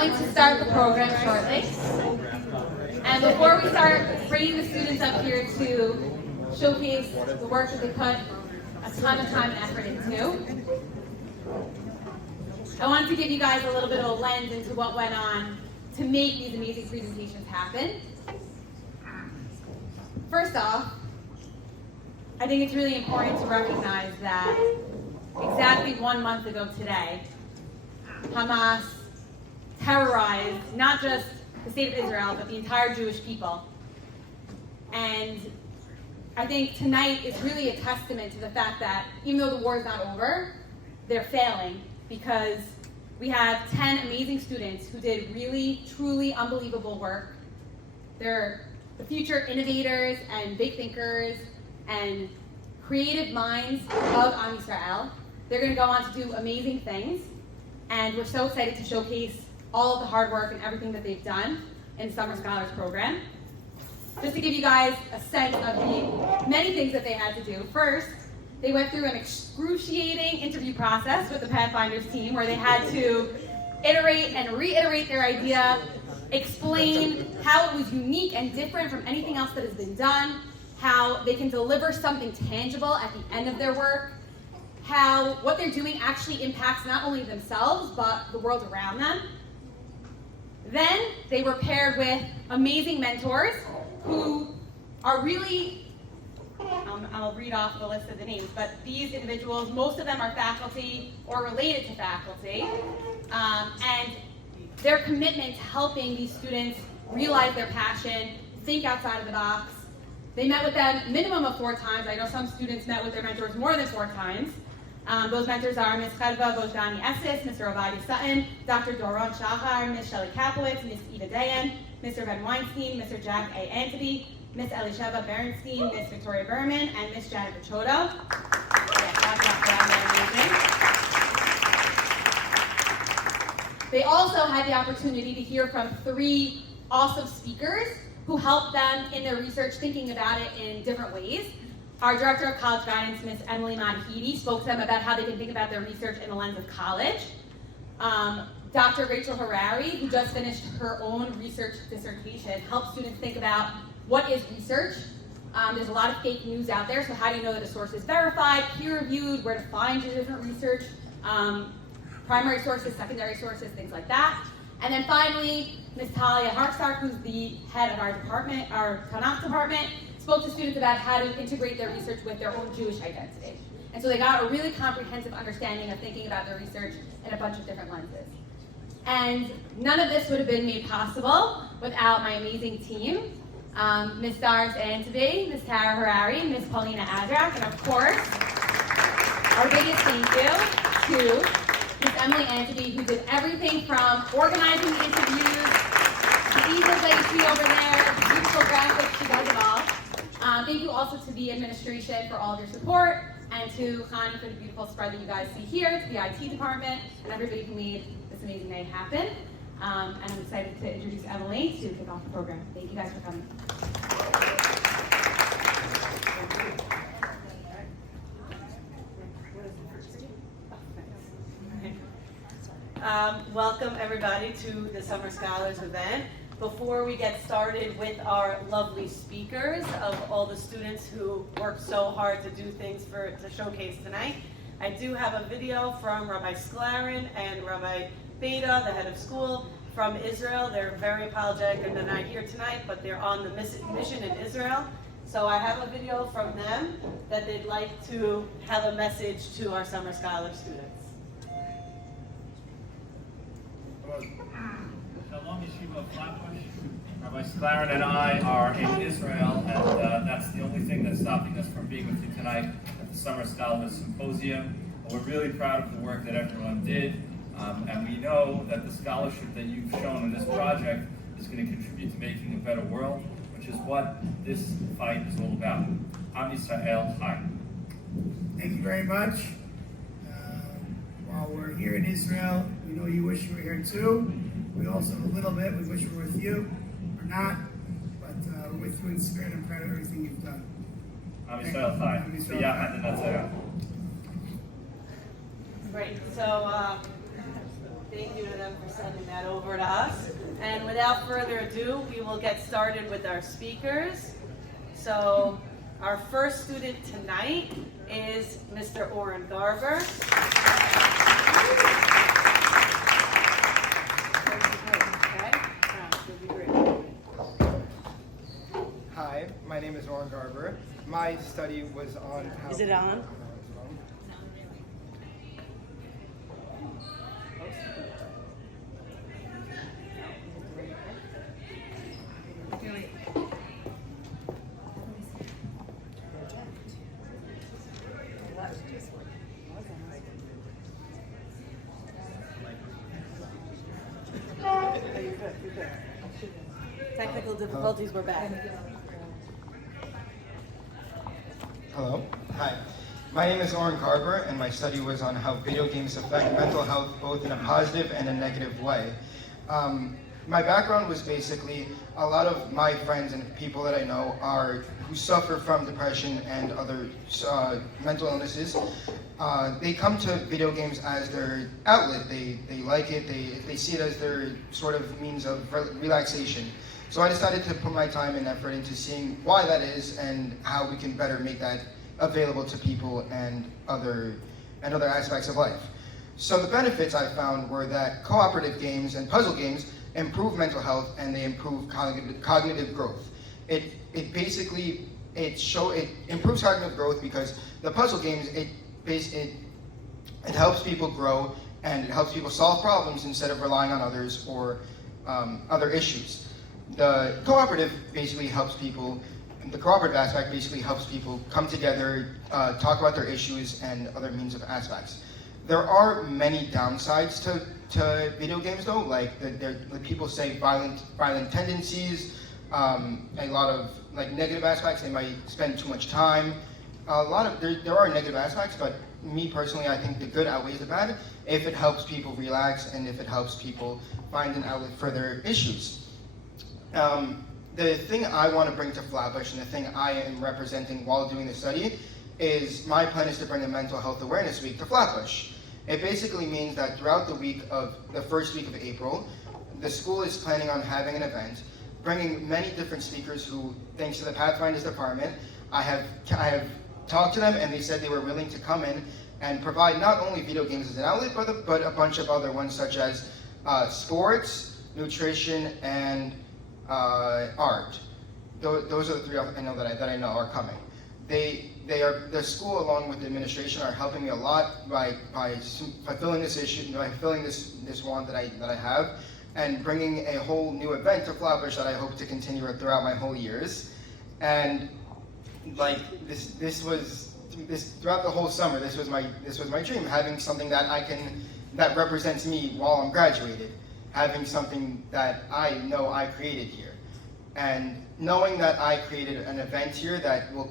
going to start the program shortly. And before we start bringing the students up here to showcase the work that they put a ton of time and effort into, I wanted to give you guys a little bit of a lens into what went on to make these amazing presentations happen. First off, I think it's really important to recognize that exactly 1 month ago today, Hamas terrorized not just the state of Israel, but the entire Jewish people. And I think tonight is really a testament to the fact that even though the war is not over, they're failing, because we have 10 amazing students who did really, truly unbelievable work. They're the future innovators and big thinkers and creative minds of Am Yisrael. They're going to go on to do amazing things, and we're so excited to showcase all of the hard work and everything that they've done in the Summer Scholars Program. Just to give you guys a sense of the many things that they had to do. First, they went through an excruciating interview process with the Pathfinders team where they had to iterate and reiterate their idea, explain how it was unique and different from anything else that has been done, how they can deliver something tangible at the end of their work, how what they're doing actually impacts not only themselves, but the world around them. Then they were paired with amazing mentors who are really, I'll read off the list of the names, but these individuals, most of them are faculty or related to faculty, and their commitment to helping these students realize their passion, think outside of the box. They met with them a minimum of 4 times. I know some students met with their mentors more than 4 times. Those mentors are Ms. Chedva Bozdani Essis, Mr. Obadi Sutton, Dr. Doron Shahar, Ms. Shelley Kapowitz, Ms. Eva Dayan, Mr. Ben Weinstein, Mr. Jack A. Anthony, Ms. Elisheva Berenstein, Ms. Victoria Berman, and Ms. Janet Pachoto. They also had the opportunity to hear from 3 awesome speakers who helped them in their research, thinking about it in different ways. Our Director of College Guidance, Ms. Emily Madahidi, spoke to them about how they can think about their research in the lens of college. Dr. Rachel Harari, who just finished her own research dissertation, helped students think about what is research. There's a lot of fake news out there, so how do you know that a source is verified, peer-reviewed, where to find your different research, primary sources, secondary sources, things like that. And then finally, Ms. Talia Hartstark, who's the head of our department, our Tanakh department, spoke to students about how to integrate their research with their own Jewish identity. And so they got a really comprehensive understanding of thinking about their research in a bunch of different lenses. And none of this would have been made possible without my amazing team, Ms. Doris Antaby, Ms. Tara Harari, Ms. Paulina Adrak, and of course, our biggest thank you to Ms. Emily Antaby, who did everything from organizing the interviews, the easels that you see over there, the beautiful graphics, she does it all. Thank you also to the administration for all of your support, and to Khani for the beautiful spread that you guys see here, to the IT department, and everybody who made this amazing day happen. And I'm excited to introduce Emily to kick off the program. Thank you guys for coming. Welcome everybody to the Summer Scholars event. Before we get started with our lovely speakers of all the students who worked so hard to do things to showcase tonight, I do have a video from Rabbi Sklarin and Rabbi Beta, the head of school from Israel. They're very apologetic and they're not here tonight, but they're on the mission in Israel. So I have a video from them that they'd like to have a message to our Summer Scholar students. Shalom Yeshiva Flatbush. Rabbi Sklarin and I are in Israel, and that's the only thing that's stopping us from being with you tonight at the Summer Scholars Symposium. We're really proud of the work that everyone did, and we know that the scholarship that you've shown in this project is going to contribute to making a better world, which is what this fight is all about. Am Yisrael Chai. Thank you very much. While we're here in Israel, we know you wish you were here too. We also, a little bit, we wish we were with you. We're not, but we're with you in spirit and proud of everything you've done. Am Yisrael Chai. Great. So Thank you to them for sending that over to us. And without further ado, we will get started with our speakers. So our first student tonight is Mr. Oren Garber. Hi, my name is Oren Garber. My study was on how... Is it on? Technical difficulties, we're back. Hello. Hi. My name is Oren Garber, and my study was on how video games affect mental health both in a positive and a negative way. My background was basically a lot of my friends and people that I know who suffer from depression and other mental illnesses. They come to video games as their outlet. They like it. They see it as their sort of means of relaxation. So I decided to put my time and effort into seeing why that is and how we can better make that available to people and other aspects of life. So the benefits I found were that cooperative games and puzzle games improve mental health and they improve cognitive growth. It improves cognitive growth because the puzzle games it helps people grow and it helps people solve problems instead of relying on others or other issues. The cooperative aspect basically helps people come together, talk about their issues and other means of aspects. There are many downsides to video games though, like people say violent tendencies, a lot of like negative aspects. They might spend too much time. There are negative aspects, but me personally, I think the good outweighs the bad if it helps people relax and if it helps people find an outlet for their issues. The thing I want to bring to Flatbush and the thing I am representing while doing the study is my plan is to bring a mental health awareness week to Flatbush. It basically means that throughout the first week of April, the school is planning on having an event, bringing many different speakers who, thanks to the Pathfinders department, I have talked to them and they said they were willing to come in and provide not only video games as an outlet, but a bunch of other ones such as sports, nutrition, and art. Those are the three I know that I know are coming. The school along with the administration are helping me a lot by fulfilling this issue, by filling this want that I have, and bringing a whole new event to Flatbush that I hope to continue throughout my whole years. And like this throughout the whole summer, this was my dream, having something that represents me while I'm graduated, having something that I know I created here. And knowing that I created an event here that will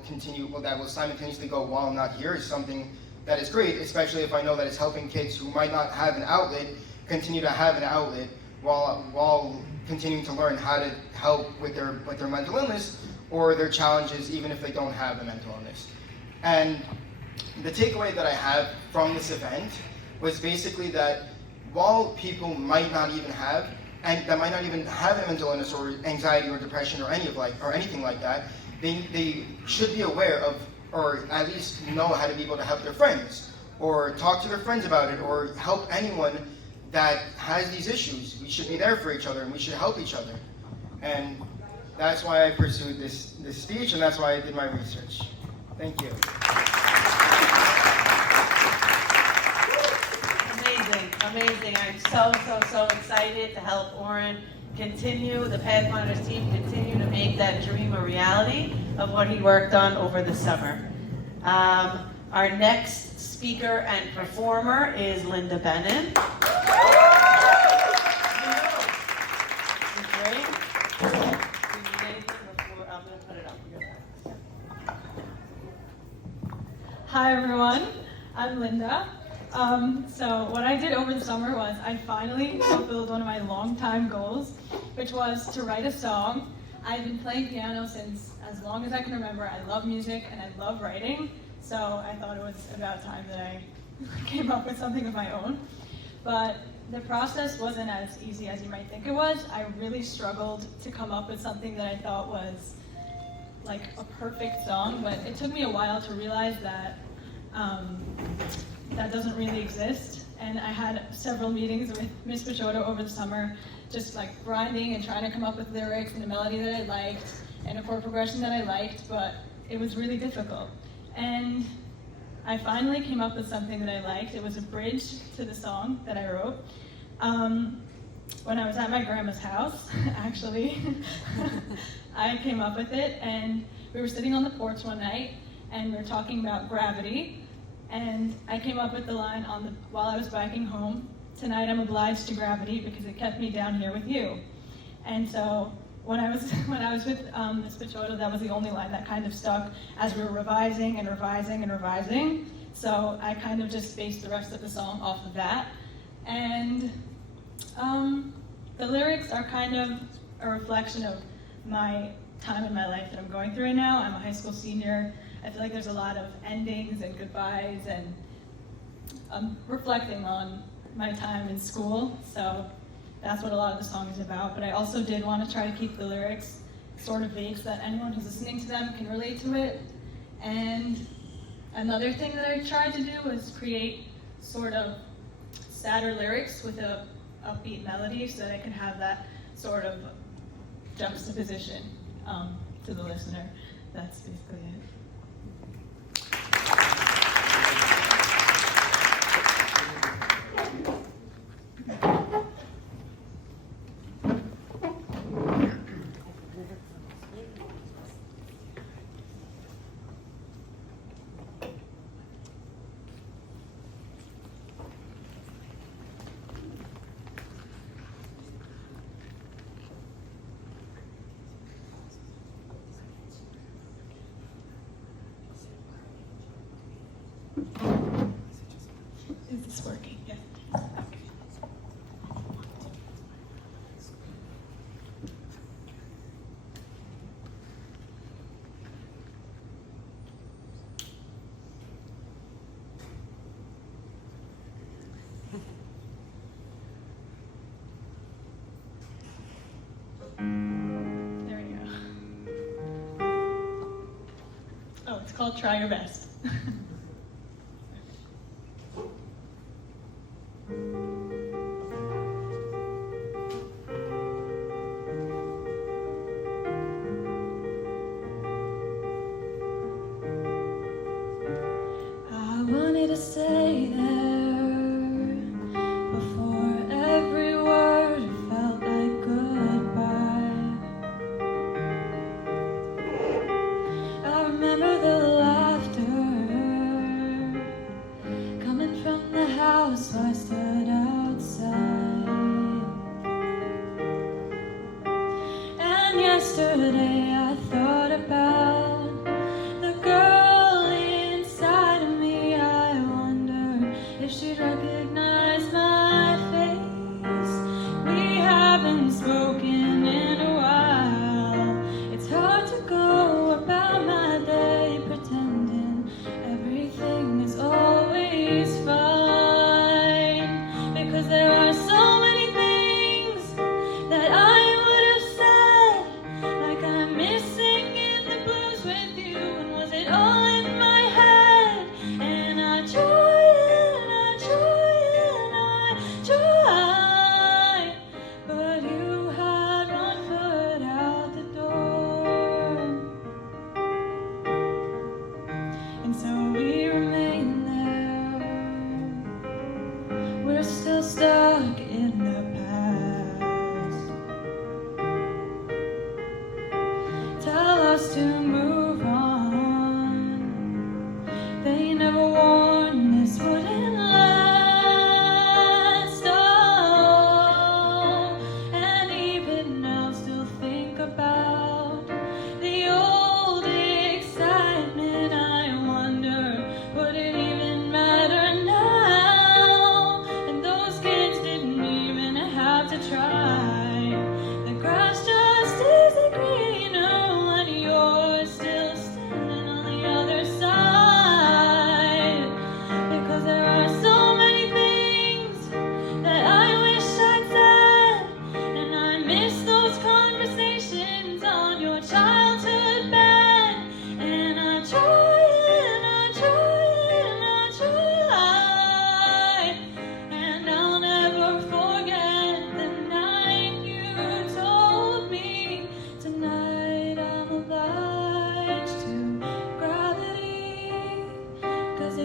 simultaneously go while I'm not here is something that is great, especially if I know that it's helping kids who might not have an outlet continue to have an outlet while continuing to learn how to help with their mental illness or their challenges, even if they don't have a mental illness. And the takeaway that I have from this event was basically that while people might not even have a mental illness or anxiety or depression or anything like that, they should be aware of, or at least know how to be able to help their friends, or talk to their friends about it, or help anyone that has these issues. We should be there for each other and we should help each other. And that's why I pursued this speech, and that's why I did my research. Thank you. Amazing. I'm so excited to help Oren continue, the Pathfinders team continue to make that dream a reality of what he worked on over the summer. Our next speaker and performer is Linda Bennon. Hi everyone, I'm Linda. So what I did over the summer was I finally fulfilled one of my long-time goals, which was to write a song. I've been playing piano since as long as I can remember. I love music and I love writing, so I thought it was about time that I came up with something of my own. But the process wasn't as easy as you might think it was. I really struggled to come up with something that I thought was like a perfect song, but it took me a while to realize that that doesn't really exist. And I had several meetings with Miss Pachotto over the summer, just like grinding and trying to come up with lyrics and a melody that I liked and a chord progression that I liked, but it was really difficult. And I finally came up with something that I liked. It was a bridge to the song that I wrote. When I was at my grandma's house, actually, I came up with it, and we were sitting on the porch one night, and we were talking about gravity, and I came up with the line while I was biking home, "Tonight I'm obliged to gravity because it kept me down here with you." And so when I was with Ms. Pachotto, that was the only line that kind of stuck as we were revising and revising and revising. So I kind of just based the rest of the song off of that. And the lyrics are kind of a reflection of my time in my life that I'm going through right now. I'm a high school senior. I feel like there's a lot of endings and goodbyes, and I'm reflecting on my time in school. So that's what a lot of the song is about. But I also did want to try to keep the lyrics sort of vague so that anyone who's listening to them can relate to it. And another thing that I tried to do was create sort of sadder lyrics with a upbeat melody so that I could have that sort of juxtaposition to the listener. That's basically it. Is this working? Yeah. Okay. There we go. Oh, it's called Try Your Best. I wanted to stay there before every word felt like goodbye. I remember the laughter coming from the house while I stood outside. And yesterday I thought about the girl inside of me. I wonder if she'd recognize my face. We haven't spoken in a while. It's hard to go about my day pretending everything is always fine, because there are so many things that I would have said, like I'm missing in the blues with you, and was it all in my head? And I try and I try and I try, but you had one foot out the door. And so we remain there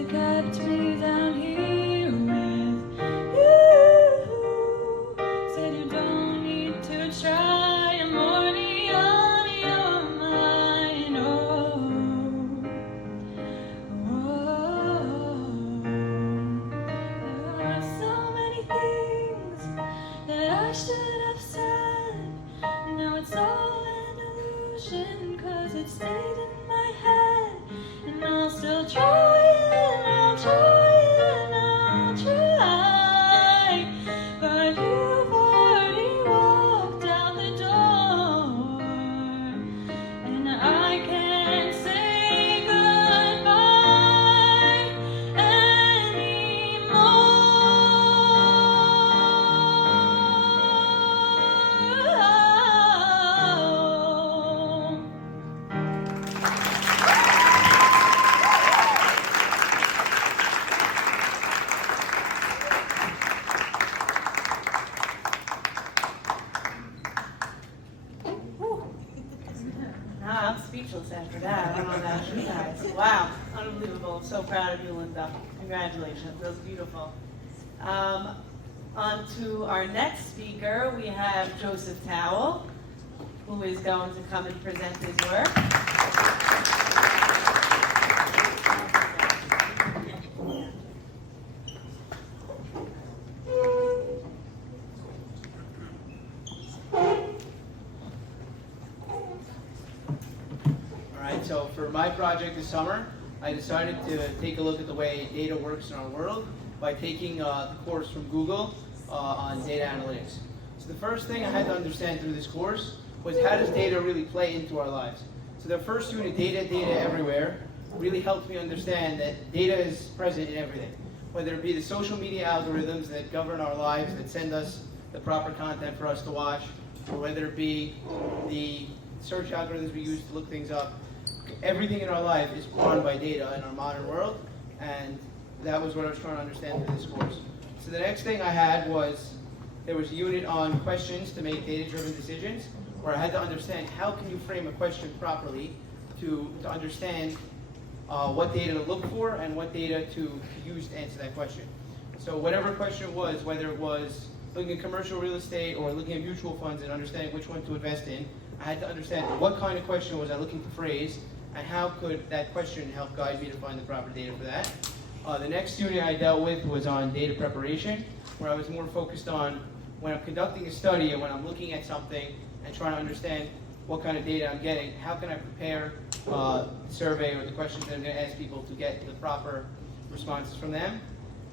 that kept me down here with you. Said you don't need to try, I'm already on your mind. There are so many things that I should have said. Now it's all an illusion, 'cause it stayed in my head. And I'll still try and I'll try and I'll try. But you've already walked out the door, and I can't say goodbye anymore. I'm speechless after that. I don't know about you guys. Wow, unbelievable. I'm so proud of you, Linda. Congratulations. That was beautiful. On to our next speaker, we have Joseph Towell, who is going to come and present his work. Alright, so for my project this summer, I decided to take a look at the way data works in our world by taking the course from Google on data analytics. So the first thing I had to understand through this course was, how does data really play into our lives? So the first unit, data everywhere, really helped me understand that data is present in everything. Whether it be the social media algorithms that govern our lives, that send us the proper content for us to watch, or whether it be the search algorithms we use to look things up. Everything in our life is spawned by data in our modern world, and that was what I was trying to understand through this course. So the next thing I had was, there was a unit on questions to make data-driven decisions, where I had to understand how can you frame a question properly to understand what data to look for and what data to use to answer that question. So whatever question it was, whether it was looking at commercial real estate or looking at mutual funds and understanding which one to invest in, I had to understand what kind of question was I looking to phrase, and how could that question help guide me to find the proper data for that. The next unit I dealt with was on data preparation, where I was more focused on when I'm conducting a study and when I'm looking at something and trying to understand what kind of data I'm getting, how can I prepare the survey or the questions that I'm going to ask people to get the proper responses from them.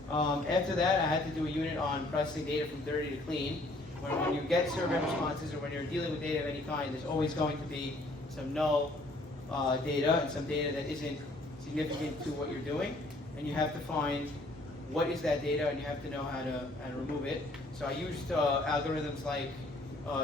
After that, I had to do a unit on processing data from dirty to clean, where when you get survey responses or when you're dealing with data of any kind, there's always going to be some null data and some data that isn't significant to what you're doing, and you have to find what is that data, and you have to know how to remove it. So I used algorithms like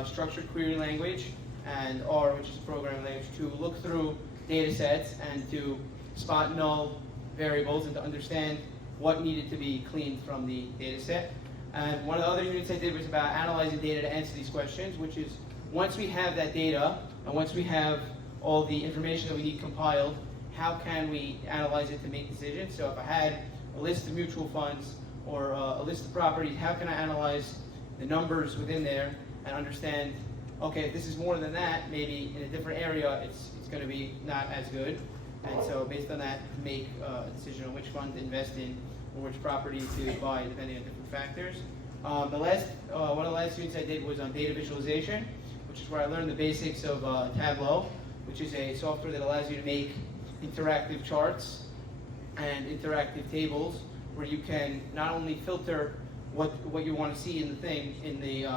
structured query language and R, which is a programming language, to look through data sets and to spot null variables and to understand what needed to be cleaned from the data set. And one of the other units I did was about analyzing data to answer these questions, which is, once we have that data and once we have all the information that we need compiled, how can we analyze it to make decisions? So if I had a list of mutual funds or a list of properties, how can I analyze the numbers within there and understand, okay, if this is more than that, maybe in a different area it's going to be not as good. And so based on that, make a decision on which fund to invest in or which property to buy, depending on different factors. One of the last units I did was on data visualization, which is where I learned the basics of Tableau, which is a software that allows you to make interactive charts and interactive tables, where you can not only filter what you want to see in the thing in the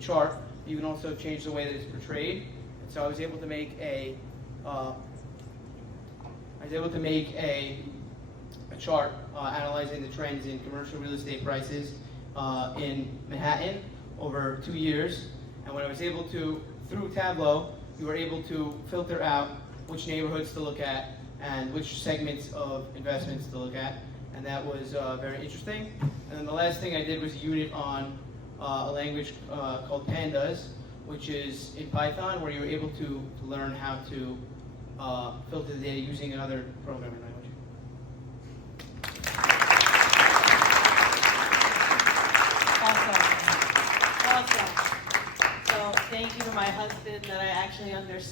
chart, you can also change the way that it's portrayed. And so I was able to make a chart analyzing the trends in commercial real estate prices in Manhattan over 2 years. And when I was able to, through Tableau, you were able to filter out which neighborhoods to look at and which segments of investments to look at. And that was very interesting. And then the last thing I did was a unit on a language called Pandas, which is in Python, where you're able to learn how to filter the data using another programming language.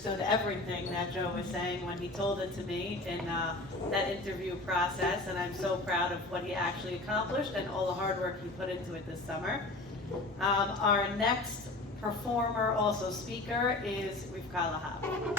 understood everything that Joe was saying when he told it to me in that interview process, and I'm so proud of what he actually accomplished and all the hard work he put into it this summer. Our next performer, also speaker, is Rivka Lahab.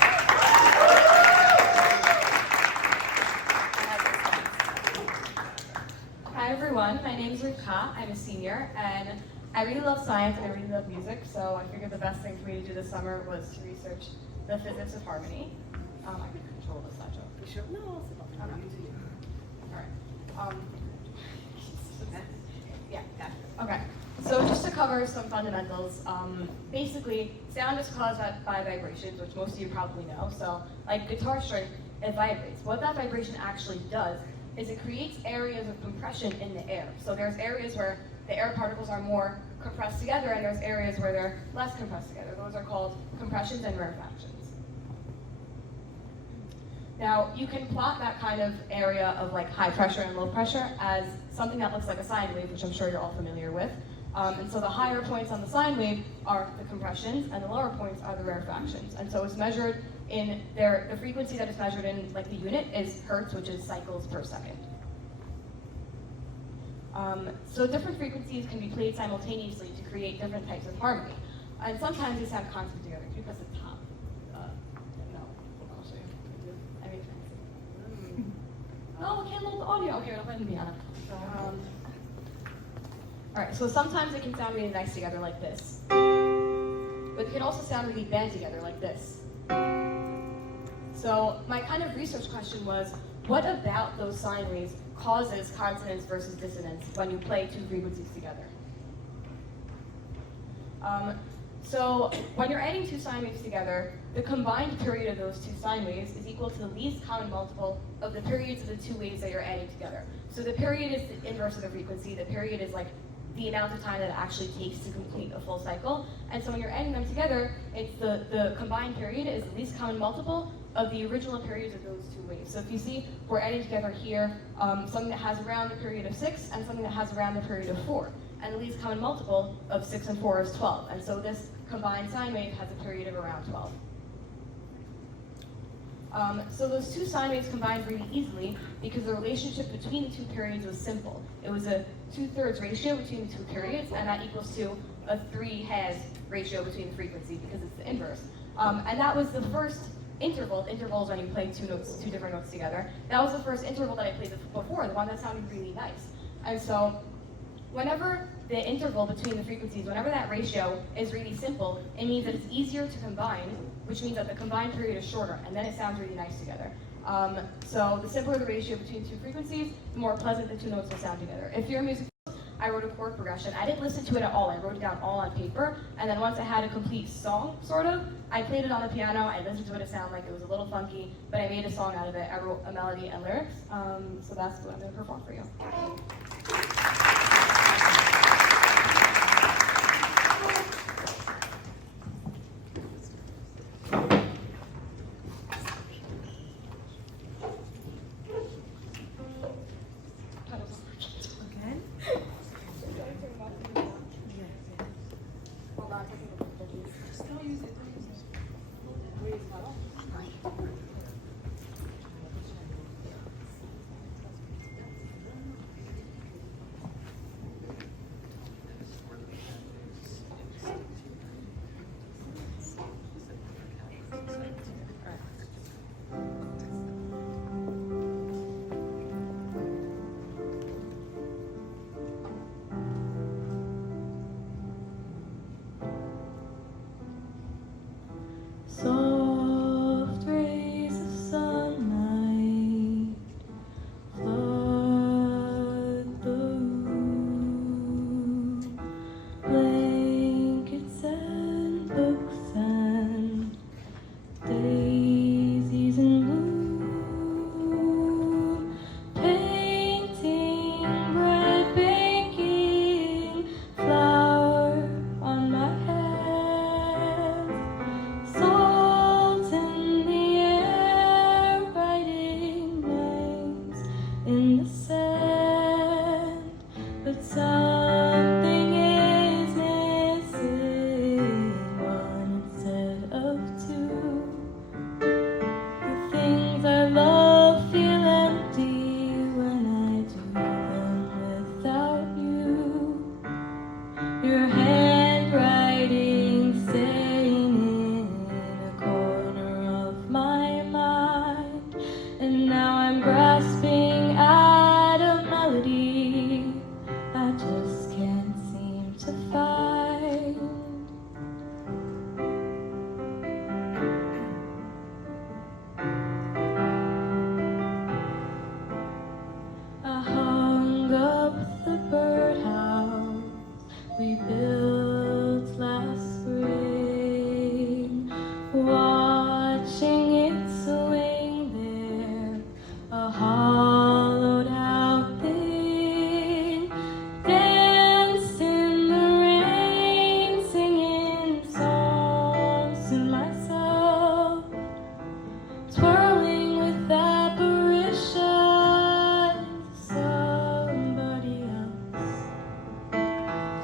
Hi everyone, my name is Rivka. I'm a senior, and I really love science and I really love music, so I figured the best thing for me to do this summer was to research the physics of harmony. I can control this, not Joe. You sure? No, Okay. All right. Yeah, gotcha. Okay. So just to cover some fundamentals, basically, sound is caused by vibrations, which most of you probably know. So, like guitar string, it vibrates. What that vibration actually does is it creates areas of compression in the air. So there's areas where the air particles are more compressed together, and there's areas where they're less compressed together. Those are called compressions and rarefactions. Now, you can plot that kind of area of like high pressure and low pressure as something that looks like a sine wave, which I'm sure you're all familiar with. And so the higher points on the sine wave are the compressions, and the lower points are the rarefactions. And so it's measured in the frequency that it's measured in, like the unit, is hertz, which is cycles per second. So different frequencies can be played simultaneously to create different types of harmony. And sometimes they sound constant together because the top. No, I'll show you. I mean, no, we can't load the audio. Here, let me be on it. All right, so sometimes they can sound really nice together like this. But they can also sound really bad together like this. So my kind of research question was, what about those sine waves causes consonance versus dissonance when you play two frequencies together? So when you're adding two sine waves together, the combined period of those two sine waves is equal to the least common multiple of the periods of the two waves that you're adding together. So the period is the inverse of the frequency. The period is like the amount of time that it actually takes to complete a full cycle. And so when you're adding them together, it's the combined period is the least common multiple of the original periods of those two waves. So if you see, we're adding together here something that has around the period of 6 and something that has around the period of 4. And the least common multiple of 6 and 4 is 12. And so this combined sine wave has a period of around 12. So those two sine waves combined really easily because the relationship between the two periods was simple. It was a 2/3 ratio between the two periods, and that equals to a 3/2 ratio between the frequency because it's the inverse. And that was the first interval. Intervals when you play two different notes together. That was the first interval that I played before, the one that sounded really nice. And so whenever the interval between the frequencies, whenever that ratio is really simple, it means that it's easier to combine, which means that the combined period is shorter, and then it sounds really nice together. So the simpler the ratio between two frequencies, the more pleasant the two notes will sound together. If you're a musician, I wrote a chord progression. I didn't listen to it at all. I wrote it down all on paper, and then once I had a complete song, sort of, I played it on the piano. I listened to what it sounded like. It was a little funky, but I made a song out of it. I wrote a melody and lyrics, so that's what I'm going to perform for you.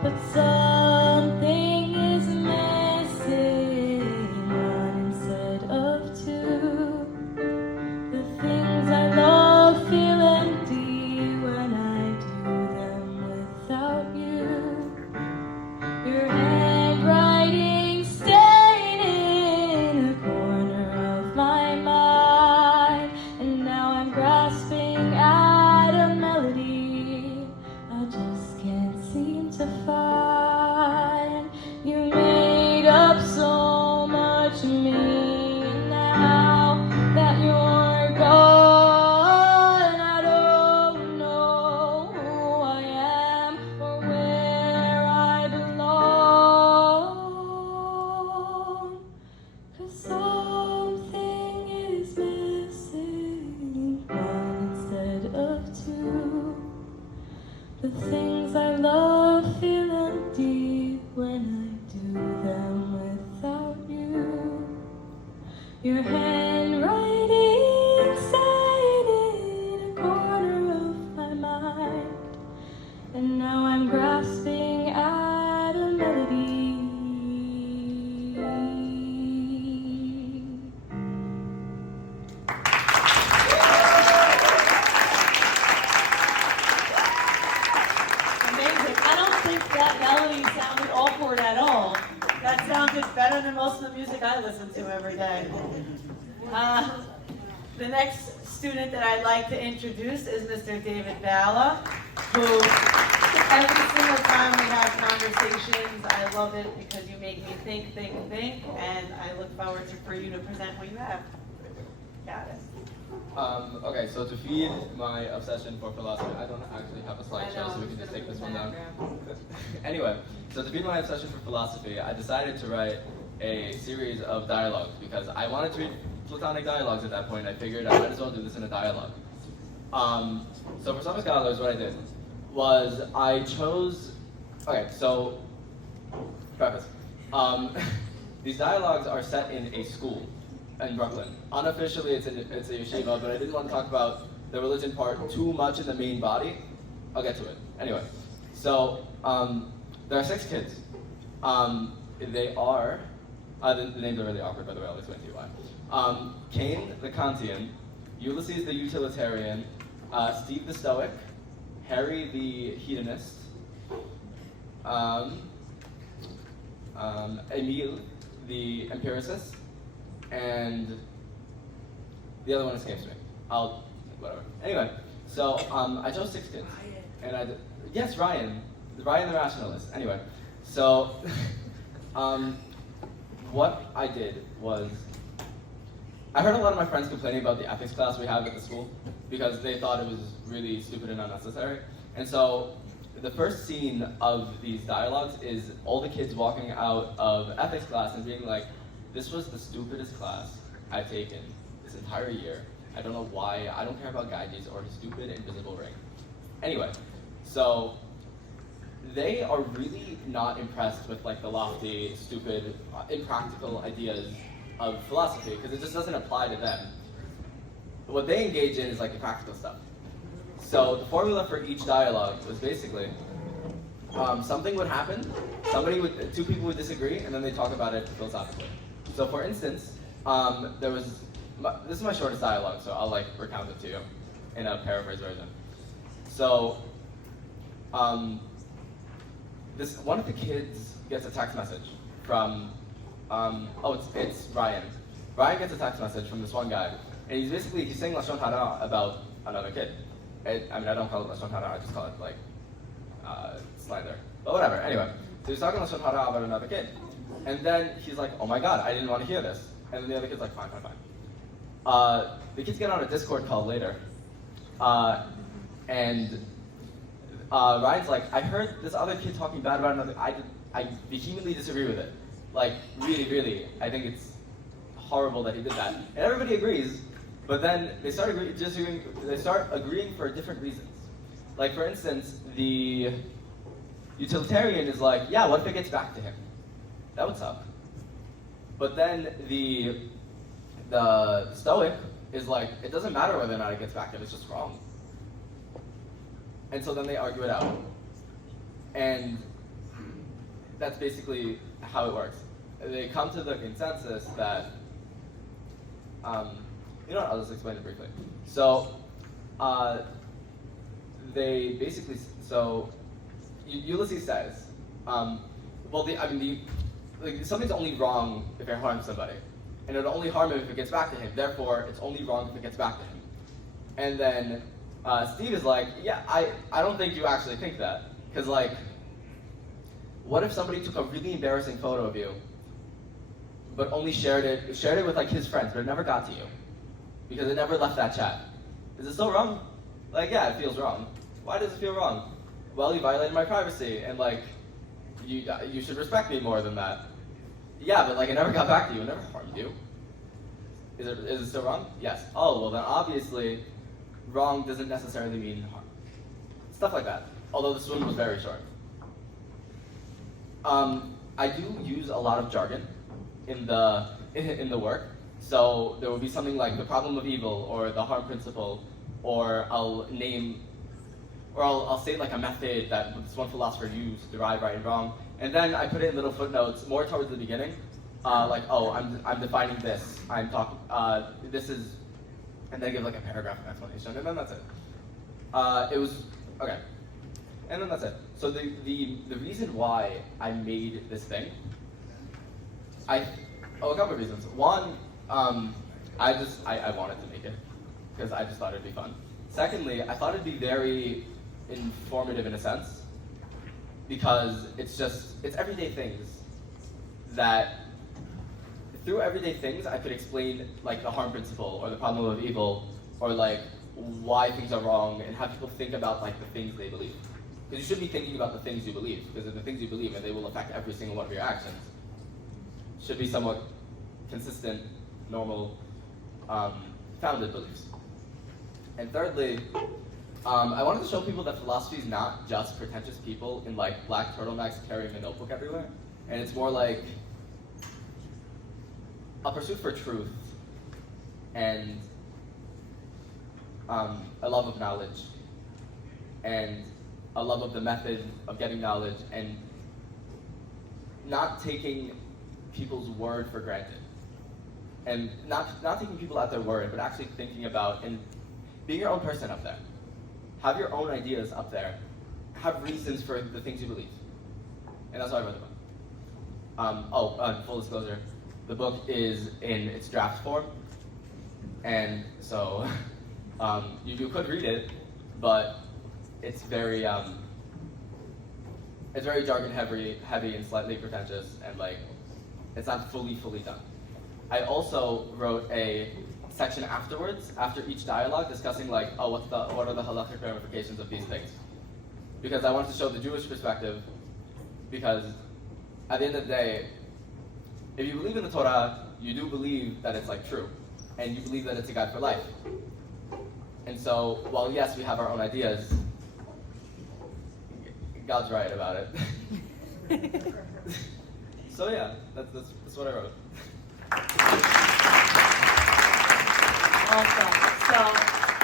but something is missing, one instead of two. The things I love feel empty when I do them without you. Your handwriting stayed in a corner of my mind, and now I'm grasping at a melody I just can't seem to find. You made up so much of me, and now that you're gone, I don't know who I am or where I belong. 'Cause something is missing, one instead of two. The things I love feel empty when I do them without you. Your handwriting stayed in a corner of my mind, and now I'm grasping at a melody. Amazing. I don't think that melody sounded awkward at all. That sounded better than most of the music I listen to every day. The next student that I'd like to introduce is Mr. David Balla, who every single time we have conversations, I love it because you make me think, and I look forward for you to present what you have. Got it. Okay, so to feed my obsession for philosophy, I don't actually have a slideshow, so we can just take this one down. Anyway, so to feed my obsession for philosophy, I decided to write a series of dialogues because I wanted to read Platonic dialogues at that point. I figured I might as well do this in a dialogue. So for Summer Scholars, what I did was I chose. Okay, so preface. These dialogues are set in a school in Brooklyn. Unofficially, it's a yeshiva, but I didn't want to talk about the religion part too much in the main body. I'll get to it. Anyway, so there are 6 kids. They are, the names are really awkward, by the way, I'll explain to you why. Cain the Kantian, Ulysses the utilitarian, Steve the Stoic, Harry the hedonist, Emile the empiricist, and the other one escapes me. Whatever. Anyway, so I chose 6 kids. And yes, Ryan the rationalist. Anyway, so what I did was, I heard a lot of my friends complaining about the ethics class we have at the school because they thought it was really stupid and unnecessary. And so the first scene of these dialogues is all the kids walking out of ethics class and being like, this was the stupidest class I've taken this entire year. I don't know why. I don't care about Geiges or his stupid invisible ring. Anyway, so they are really not impressed with like the lofty, stupid, impractical ideas of philosophy because it just doesn't apply to them. What they engage in is like the practical stuff. So the formula for each dialogue was basically something would happen, two people would disagree, and then they talk about it philosophically. So for instance, this is my shortest dialogue, so I'll like recount it to you in a paraphrase version. So one of the kids gets a text message from it's Ryan. Ryan gets a text message from this one guy, and he's saying Lashon Hara about another kid. I don't call it Lashon Hara, I just call it like slander. But whatever, anyway. So he's talking Lashon Hara about another kid. And then he's like, oh my god, I didn't want to hear this. And then the other kid's like, fine. The kids get on a Discord call later. And Ryan's like, I heard this other kid talking bad about another, I vehemently disagree with it. Like, really, I think it's horrible that he did that. And everybody agrees, but then they start agreeing for different reasons. Like, for instance, the utilitarian is like, yeah, what if it gets back to him? That would suck. But then the Stoic is like, it doesn't matter whether or not it gets back to him, it's just wrong. And so then they argue it out. And that's basically how it works. They come to the consensus that, you know what, I'll just explain it briefly. So, they basically, so Ulysses says, something's only wrong if it harms somebody. And it'll only harm him if it gets back to him. Therefore, it's only wrong if it gets back to him. And then Steve is like, yeah, I don't think you actually think that. Because like, what if somebody took a really embarrassing photo of you, but only shared it with like his friends, but it never got to you? Because it never left that chat. Is it still wrong? Like, yeah, it feels wrong. Why does it feel wrong? Well, you violated my privacy, and like, you should respect me more than that. Yeah, but like, it never got back to you, it never harmed you. Is it still wrong? Yes. Oh, well then obviously, wrong doesn't necessarily mean harm. Stuff like that. Although the swim was very short. I do use a lot of jargon in the work. So there will be something like the problem of evil, or the harm principle, or I'll state like a method that this one philosopher used to derive right and wrong, and then I put it in little footnotes more towards the beginning, like, oh, I'm defining this, I'm talking, this is, and then give like a paragraph of explanation, and then that's it. Okay, and then that's it. So the reason why I made this thing, a couple of reasons. One, I wanted to make it because I just thought it'd be fun. Secondly, I thought it'd be very informative in a sense because it's everyday things that through everyday things I could explain like the harm principle or the problem of evil or like why things are wrong and have people think about like the things they believe. Because you should be thinking about the things you believe because they're the things you believe and they will affect every single one of your actions. Should be somewhat consistent, normal, founded beliefs. And thirdly, I wanted to show people that philosophy is not just pretentious people in like black turtlenecks carrying a notebook everywhere, and it's more like a pursuit for truth and a love of knowledge and a love of the method of getting knowledge and not taking people's word for granted. And not taking people at their word, but actually thinking about and being your own person up there. Have your own ideas up there. Have reasons for the things you believe. And that's why I wrote the book. Full disclosure, the book is in its draft form. And so you could read it, but it's very jargon heavy and slightly pretentious, and like it's not fully done. I also wrote a section afterwards, after each dialogue, discussing like, oh, what are the halachic ramifications of these things? Because I wanted to show the Jewish perspective, because at the end of the day, if you believe in the Torah, you do believe that it's like true, and you believe that it's a guide for life. And so, while yes, we have our own ideas, God's right about it. So yeah, that's what I wrote. Awesome. So,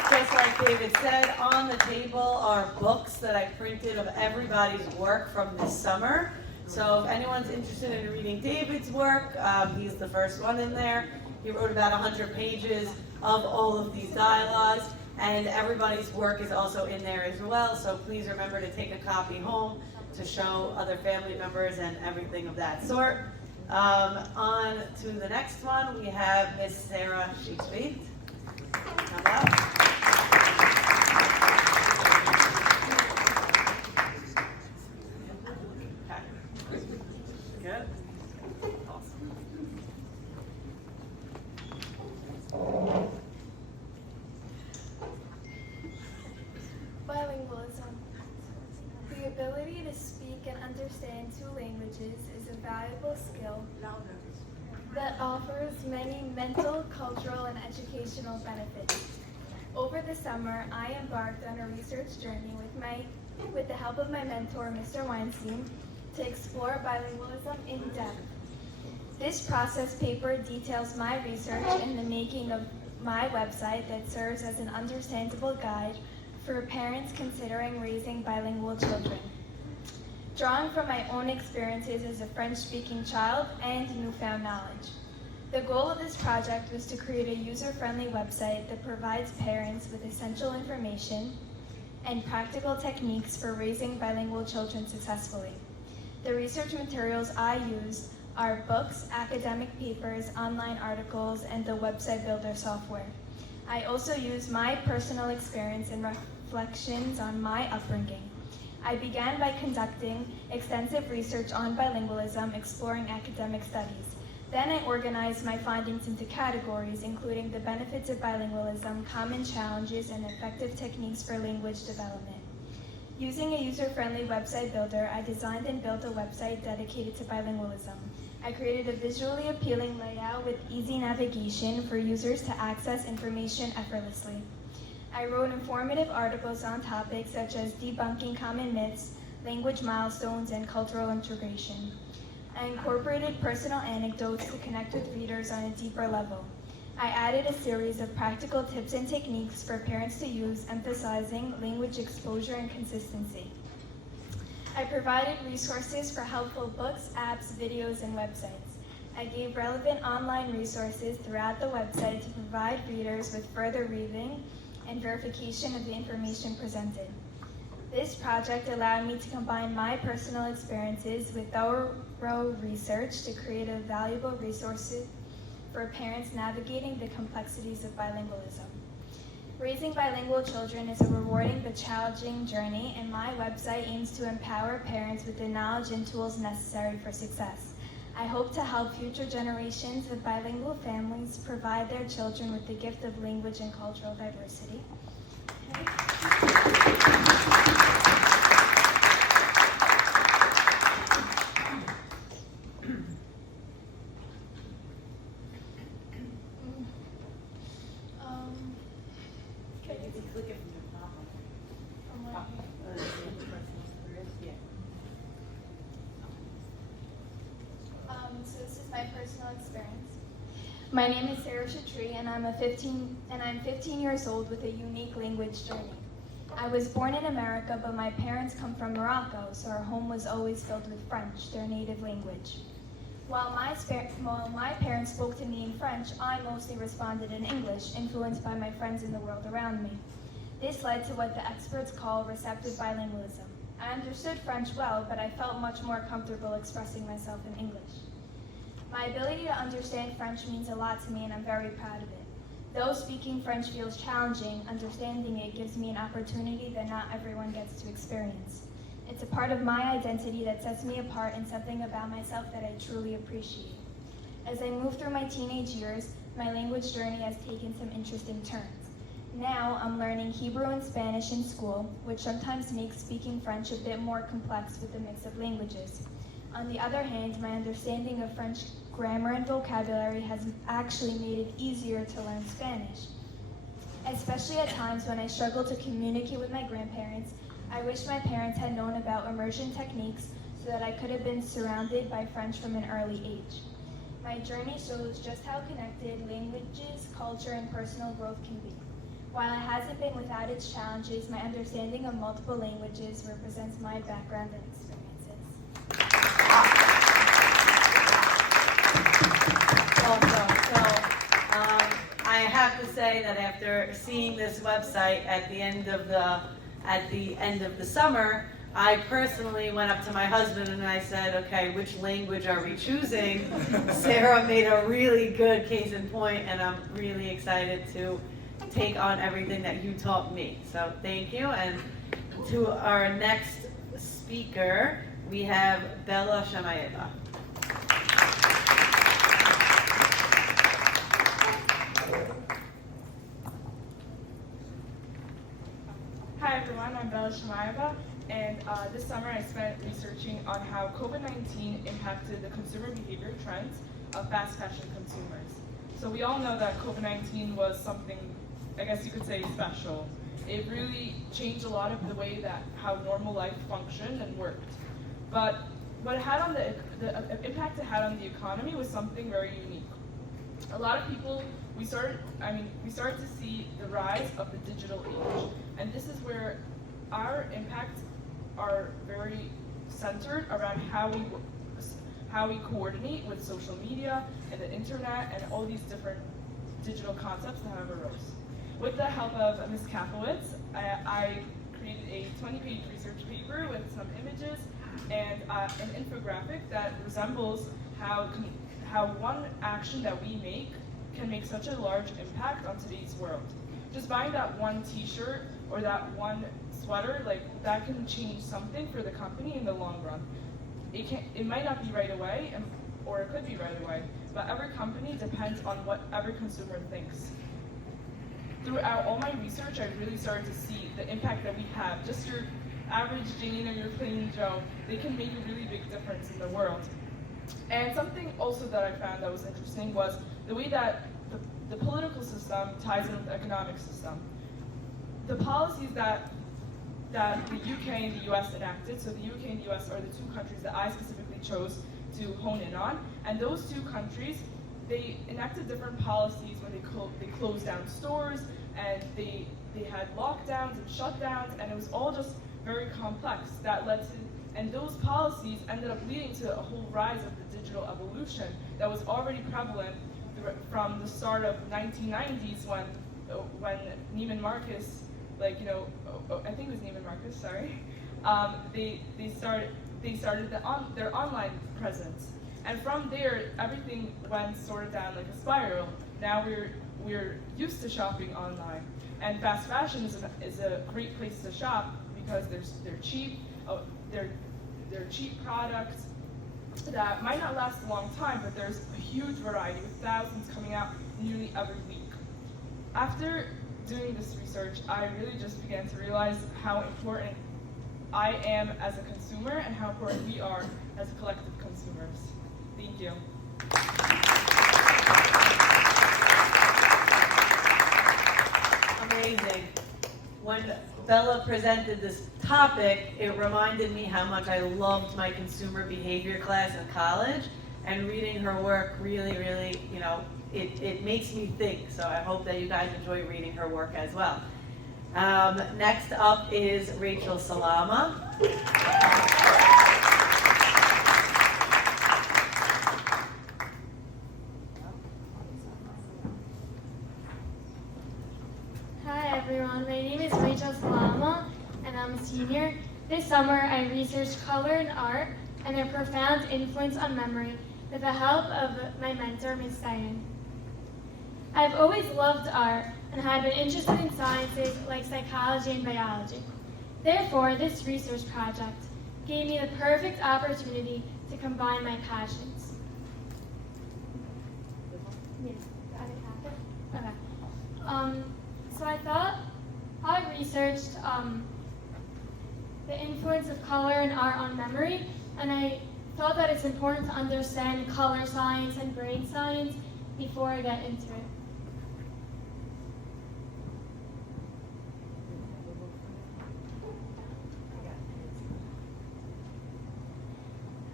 just like David said, on the table are books that I printed of everybody's work from this summer. So if anyone's interested in reading David's work, he's the first one in there. He wrote about 100 pages of all of these dialogues, and everybody's work is also in there as well. So please remember to take a copy home to show other family members and everything of that sort. On to the next one, we have Miss Sarah Sheetsweet. Come up. Okay. Good. Awesome. Bilingualism. The ability to speak and understand two languages is a valuable skill that offers many mental, cultural, and educational benefits. Over the summer, I embarked on a research journey with the help of my mentor, Mr. Weinstein, to explore bilingualism in depth. This process paper details my research and the making of my website that serves as an understandable guide for parents considering raising bilingual children. drawing from my own experiences as a French-speaking child and newfound knowledge. The goal of this project was to create a user-friendly website that provides parents with essential information and practical techniques for raising bilingual children successfully. The research materials I used are books, academic papers, online articles, and the website builder software. I also use my personal experience and reflections on my upbringing. I began by conducting extensive research on bilingualism, exploring academic studies. Then I organized my findings into categories, including the benefits of bilingualism, common challenges, and effective techniques for language development. Using a user-friendly website builder, I designed and built a website dedicated to bilingualism. I created a visually appealing layout with easy navigation for users to access information effortlessly. I wrote informative articles on topics such as debunking common myths, language milestones, and cultural integration. I incorporated personal anecdotes to connect with readers on a deeper level. I added a series of practical tips and techniques for parents to use, emphasizing language exposure and consistency. I provided resources for helpful books, apps, videos, and websites. I gave relevant online resources throughout the website to provide readers with further reading and verification of the information presented. This project allowed me to combine my personal experiences with thorough research to create a valuable resource for parents navigating the complexities of bilingualism. Raising bilingual children is a rewarding but challenging journey, and my website aims to empower parents with the knowledge and tools necessary for success. I hope to help future generations of bilingual families provide their children with the gift of language and cultural diversity. So this is my personal experience. My name is Sarah Chatri, and I'm 15 years old with a unique language journey. I was born in America, but my parents come from Morocco, so our home was always filled with French, their native language. While my parents spoke to me in French, I mostly responded in English, influenced by my friends in the world around me. This led to what the experts call receptive bilingualism. I understood French well, but I felt much more comfortable expressing myself in English. My ability to understand French means a lot to me, and I'm very proud of it. Though speaking French feels challenging, understanding it gives me an opportunity that not everyone gets to experience. It's a part of my identity that sets me apart and something about myself that I truly appreciate. As I move through my teenage years, my language journey has taken some interesting turns. Now, I'm learning Hebrew and Spanish in school, which sometimes makes speaking French a bit more complex with the mix of languages. On the other hand, my understanding of French grammar and vocabulary has actually made it easier to learn Spanish. Especially at times when I struggle to communicate with my grandparents, I wish my parents had known about immersion techniques so that I could have been surrounded by French from an early age. My journey shows just how connected languages, culture, and personal growth can be. While it hasn't been without its challenges, my understanding of multiple languages represents my background and experiences. I have to say that after seeing this website at the end of the summer, I personally went up to my husband and I said, okay, which language are we choosing? Sarah made a really good case in point, and I'm really excited to take on everything that you taught me. So thank you. And to our next speaker, we have Bella Shamayeva. Hi everyone, I'm Bella Shamayeva, and this summer I spent researching on how COVID-19 impacted the consumer behavior trends of fast fashion consumers. So we all know that COVID-19 was something, I guess you could say, special. It really changed a lot of the way that how normal life functioned and worked. But what it had on the impact it had on the economy was something very unique. A lot of people, we started to see the rise of the digital age, and this is where our impacts are very centered around how we coordinate with social media and the internet and all these different digital concepts that have arose. With the help of Ms. Kapowitz, I created a 20-page research paper with some images and an infographic that resembles how one action that we make can make such a large impact on today's world. Just buying that one t-shirt or that one sweater, like that can change something for the company in the long run. It might not be right away, or it could be right away, but every company depends on what every consumer thinks. Throughout all my research, I really started to see the impact that we have. Just your average Jane or your plain Joe, they can make a really big difference in the world. And something also that I found that was interesting was the way that the political system ties in with the economic system. The policies that the UK and the US enacted, so the UK and the US are the two countries that I specifically chose to hone in on, and those two countries, they enacted different policies when they closed down stores, and they had lockdowns and shutdowns, and it was all just very complex. That led to, and those policies ended up leading to a whole rise of the digital evolution that was already prevalent from the start of 1990s when Neiman Marcus, I think it was Neiman Marcus, sorry, they started their online presence, and from there everything went sort of down like a spiral. Now we're used to shopping online, and fast fashion is a great place to shop because they're cheap. They're cheap products that might not last a long time, but there's a huge variety with thousands coming out nearly every week. After doing this research, I really just began to realize how important I am as a consumer and how important we are as collective consumers. Thank you. Amazing. When Bella presented this topic, it reminded me how much I loved my consumer behavior class in college, and reading her work really, it makes me think. So I hope that you guys enjoy reading her work as well. Next up is Rachel Salama. Hi everyone, my name is Rachel Salama and I'm a senior. This summer I researched color and art and their profound influence on memory with the help of my mentor, Ms. Stein. I've always loved art and had been interested in sciences like psychology and biology. Therefore, this research project gave me the perfect opportunity to combine my passions. So I thought I researched the influence of color and art on memory, and I thought that it's important to understand color science and brain science before I get into it.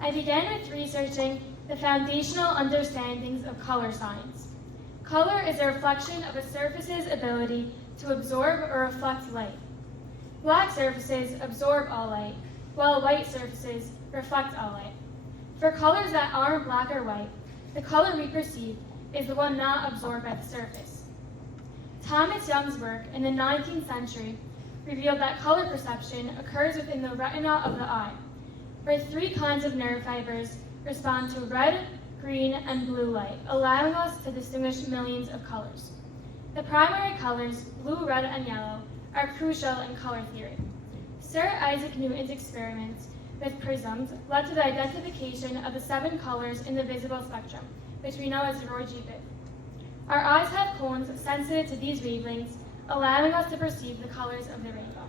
I began with researching the foundational understandings of color science. Color is a reflection of a surface's ability to absorb or reflect light. Black surfaces absorb all light, while white surfaces reflect all light. For colors that aren't black or white, the color we perceive is the one not absorbed by the surface. Thomas Young's work in the 19th century revealed that color perception occurs within the retina of the eye, where 3 kinds of nerve fibers respond to red, green, and blue light, allowing us to distinguish millions of colors. The primary colors, blue, red, and yellow, are crucial in color theory. Sir Isaac Newton's experiments with prisms led to the identification of the 7 colors in the visible spectrum, which we know as Roy G. Biv. Our eyes have cones sensitive to these wavelengths, allowing us to perceive the colors of the rainbow.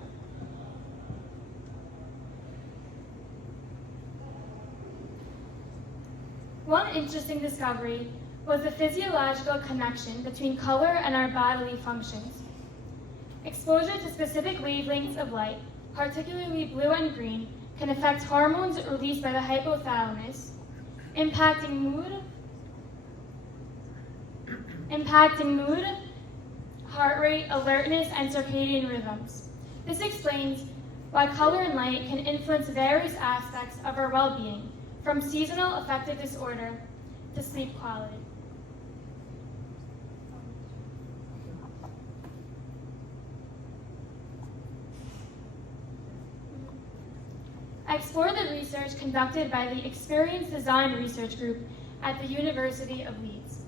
One interesting discovery was the physiological connection between color and our bodily functions. Exposure to specific wavelengths of light, particularly blue and green, can affect hormones released by the hypothalamus, impacting mood, heart rate, alertness, and circadian rhythms. This explains why color and light can influence various aspects of our well-being, from seasonal affective disorder to sleep quality. I explored the research conducted by the Experience Design Research Group at the University of Leeds.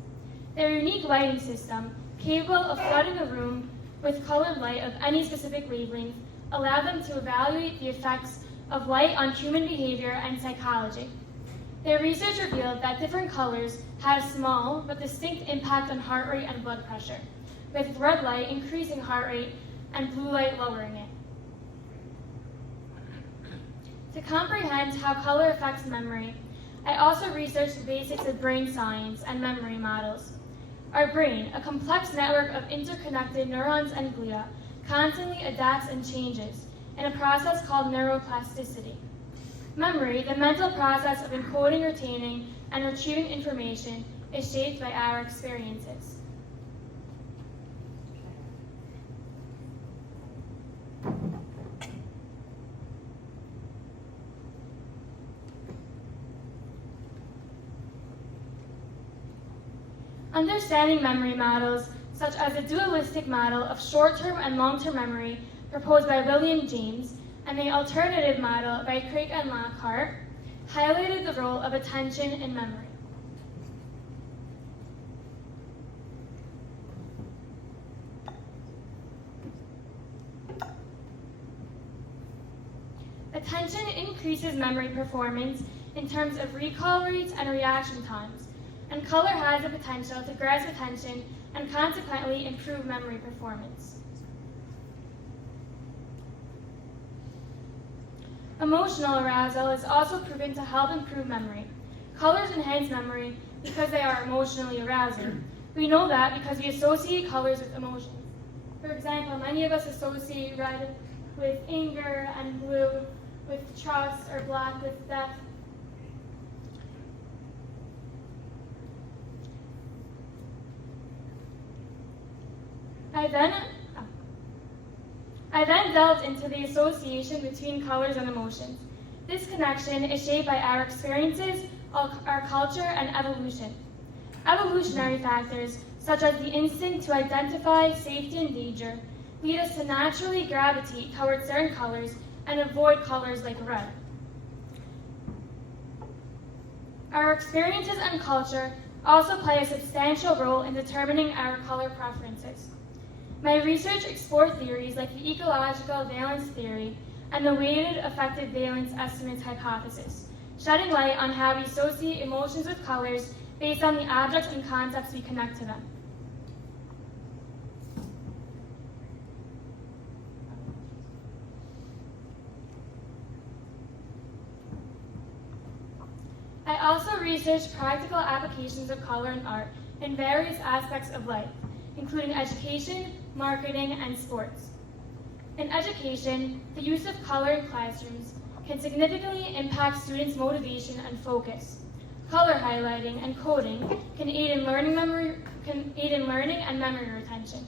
Their unique lighting system, capable of flooding a room with colored light of any specific wavelength, allowed them to evaluate the effects of light on human behavior and psychology. Their research revealed that different colors had a small but distinct impact on heart rate and blood pressure, with red light increasing heart rate and blue light lowering it. To comprehend how color affects memory, I also researched the basics of brain science and memory models. Our brain, a complex network of interconnected neurons and glia, constantly adapts and changes in a process called neuroplasticity. Memory, the mental process of encoding, retaining, and retrieving information, is shaped by our experiences. Understanding memory models, such as the dualistic model of short-term and long-term memory proposed by William James, and the alternative model by Craig and Lockhart, highlighted the role of attention in memory. Attention increases memory performance in terms of recall rates and reaction times, and color has the potential to grasp attention and consequently improve memory performance. Emotional arousal is also proven to help improve memory. Colors enhance memory because they are emotionally arousing. We know that because we associate colors with emotions. For example, many of us associate red with anger and blue with trust, or black with death. I then delved into the association between colors and emotions. This connection is shaped by our experiences, our culture, and evolution. Evolutionary factors, such as the instinct to identify safety and danger, lead us to naturally gravitate towards certain colors and avoid colors like red. Our experiences and culture also play a substantial role in determining our color preferences. My research explored theories like the ecological valence theory and the weighted effective valence estimates hypothesis, shedding light on how we associate emotions with colors based on the objects and concepts we connect to them. I also researched practical applications of color in art in various aspects of life, including education, marketing, and sports. In education, the use of color in classrooms can significantly impact students' motivation and focus. Color highlighting and coding can aid in learning and memory retention.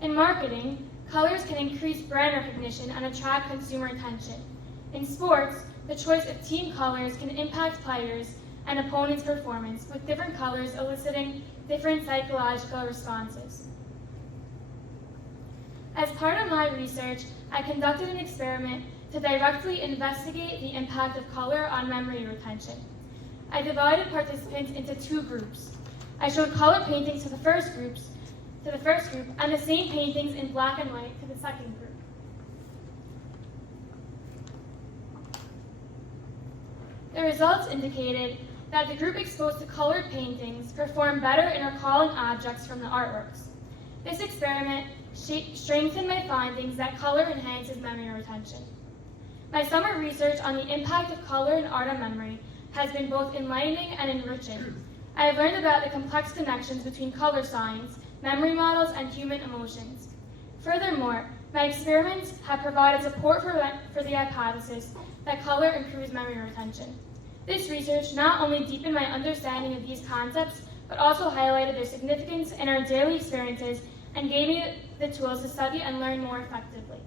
In marketing, colors can increase brand recognition and attract consumer attention. In sports, the choice of team colors can impact players and opponents' performance, with different colors eliciting different psychological responses. As part of my research, I conducted an experiment to directly investigate the impact of color on memory retention. I divided participants into two groups. I showed color paintings to the first group, and the same paintings in black and white to the second group. The results indicated that the group exposed to colored paintings performed better in recalling objects from the artworks. This experiment strengthened my findings that color enhances memory retention. My summer research on the impact of color in art on memory has been both enlightening and enriching. I have learned about the complex connections between color science, memory models, and human emotions. Furthermore, my experiments have provided support for the hypothesis that color improves memory retention. This research not only deepened my understanding of these concepts, but also highlighted their significance in our daily experiences and gave me the tools to study and learn more effectively.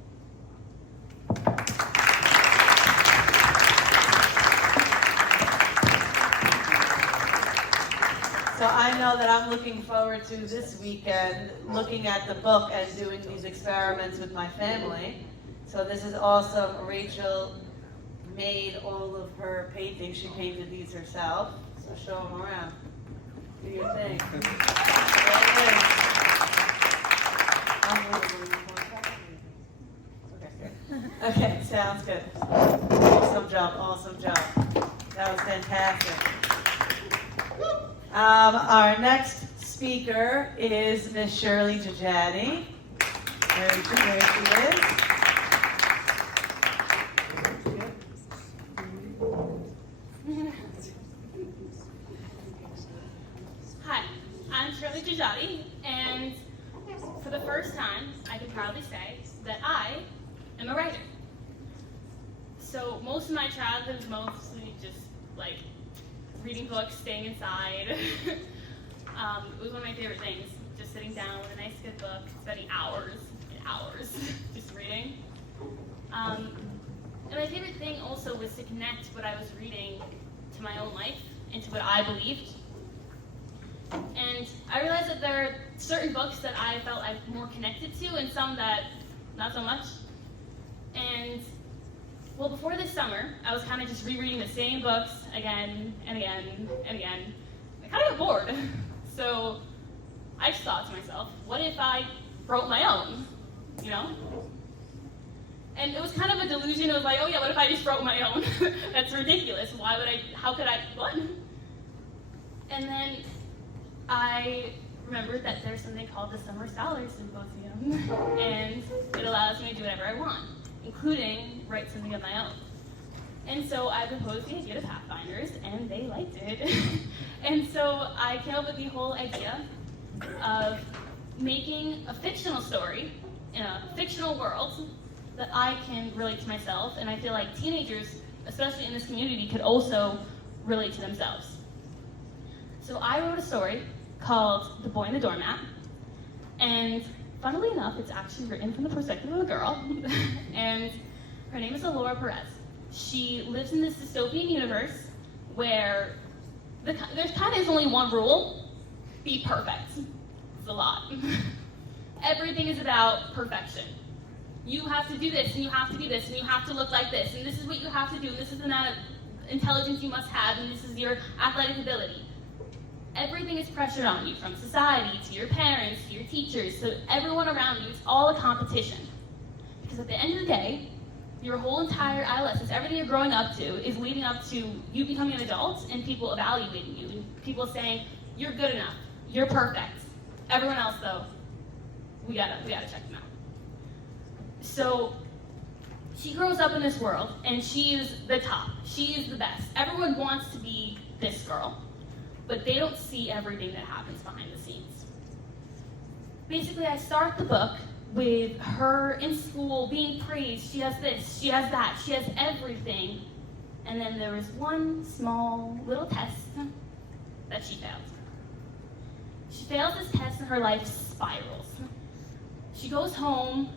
I know that I'm looking forward to this weekend, looking at the book and doing these experiments with my family. So this is awesome. Rachel made all of her paintings. She painted these herself. So show them around. Do your thing. Okay, sounds good. Awesome job, awesome job. That was fantastic. Our next speaker is Miss Shirley Jajadi. There she is. Hi, I'm Shirley Jajadi, and for the first time, I can proudly say that I am a writer. So most of my childhood was mostly just like reading books, staying inside. It was one of my favorite things, just sitting down with a nice good book, spending hours and hours just reading. And my favorite thing also was to connect what I was reading to my own life and to what I believed. And I realized that there are certain books that I felt I'm more connected to and some that not so much. And well, before this summer, I was kind of just rereading the same books again and again and again. I kind of got bored. So I just thought to myself, what if I wrote my own, you know? And it was kind of a delusion. It was like, oh yeah, what if I just wrote my own? That's ridiculous. Why would I, how could I, what? And then I remembered that there's something called the Summer Scholars Symposium, and it allows me to do whatever I want, including write something of my own. And so I proposed the idea to Pathfinders, and they liked it. And so I came up with the whole idea of making a fictional story in a fictional world that I can relate to myself, and I feel like teenagers, especially in this community, could also relate to themselves. So I wrote a story called The Boy and the Doormat, and funnily enough, it's actually written from the perspective of a girl, and her name is Alora Perez. She lives in this dystopian universe where there's kind of only one rule: be perfect. It's a lot. Everything is about perfection. You have to do this, and you have to do this, and you have to look like this, and this is what you have to do, and this is the amount of intelligence you must have, and this is your athletic ability. Everything is pressured on you, from society to your parents to your teachers, so everyone around you. It's all a competition. Because at the end of the day, your whole entire adolescence, everything you're growing up to, is leading up to you becoming an adult and people evaluating you. People saying, you're good enough, you're perfect. Everyone else, though, we gotta check them out. So she grows up in this world, and she is the top. She is the best. Everyone wants to be this girl, but they don't see everything that happens behind the scenes. Basically, I start the book with her in school being praised. She has this, she has that, she has everything. And then there was one small little test that she failed. She fails this test and her life spirals. She goes home,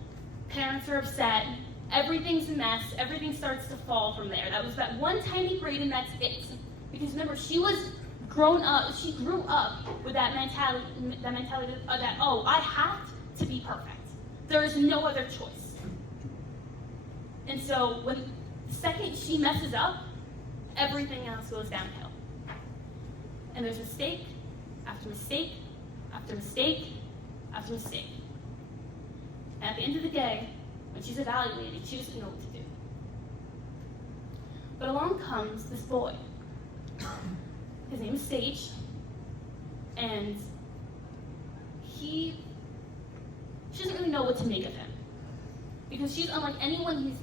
parents are upset, everything's a mess, everything starts to fall from there. That was that one tiny grade and that's it. Because remember, she grew up with that mentality that, oh, I have to be perfect. There is no other choice. And so when the second she messes up, everything else goes downhill. And there's mistake after mistake after mistake after mistake. And at the end of the day, when she's evaluated, she doesn't know what to do. But along comes this boy. His name is Sage, and she doesn't really know what to make of him, because she's unlike anyone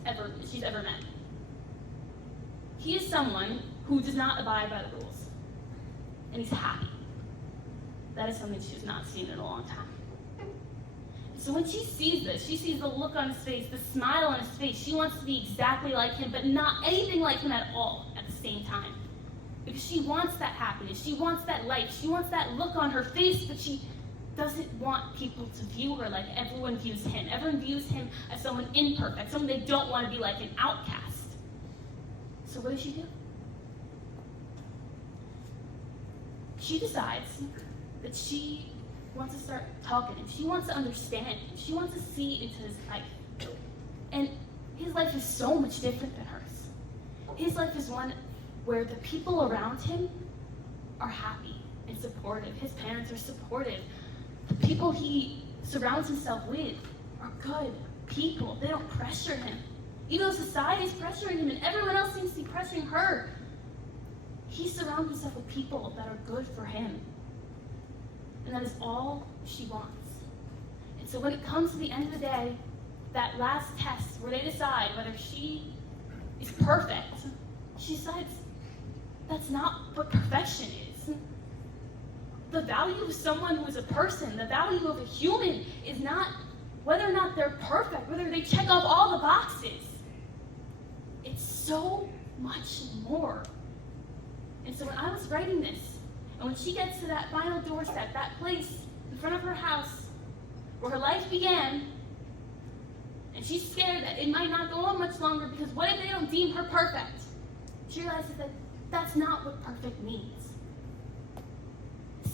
she's ever met. He is someone who does not abide by the rules, and he's happy. That is something she has not seen in a long time. So when she sees this, she sees the look on his face, the smile on his face. She wants to be exactly like him, but not anything like him at all at the same time. Because she wants that happiness, she wants that light, she wants that look on her face, but she doesn't want people to view her like everyone views him. Everyone views him as someone imperfect, someone they don't want to be like, an outcast. So what does she do? She decides that she wants to start talking, and she wants to understand him. She wants to see into his life. And his life is so much different than hers. His life is one where the people around him are happy and supportive. His parents are supportive. The people he surrounds himself with are good people. They don't pressure him. Even though society is pressuring him and everyone else seems to be pressuring her, he surrounds himself with people that are good for him. And that is all she wants. And so when it comes to the end of the day, that last test where they decide whether she is perfect, she decides that's not what perfection is. The value of someone who is a person, the value of a human, is not whether or not they're perfect, whether they check off all the boxes. It's so much more. And so when I was writing this, and when she gets to that final doorstep, that place in front of her house where her life began, and she's scared that it might not go on much longer because what if they don't deem her perfect? She realizes that that's not what perfect means.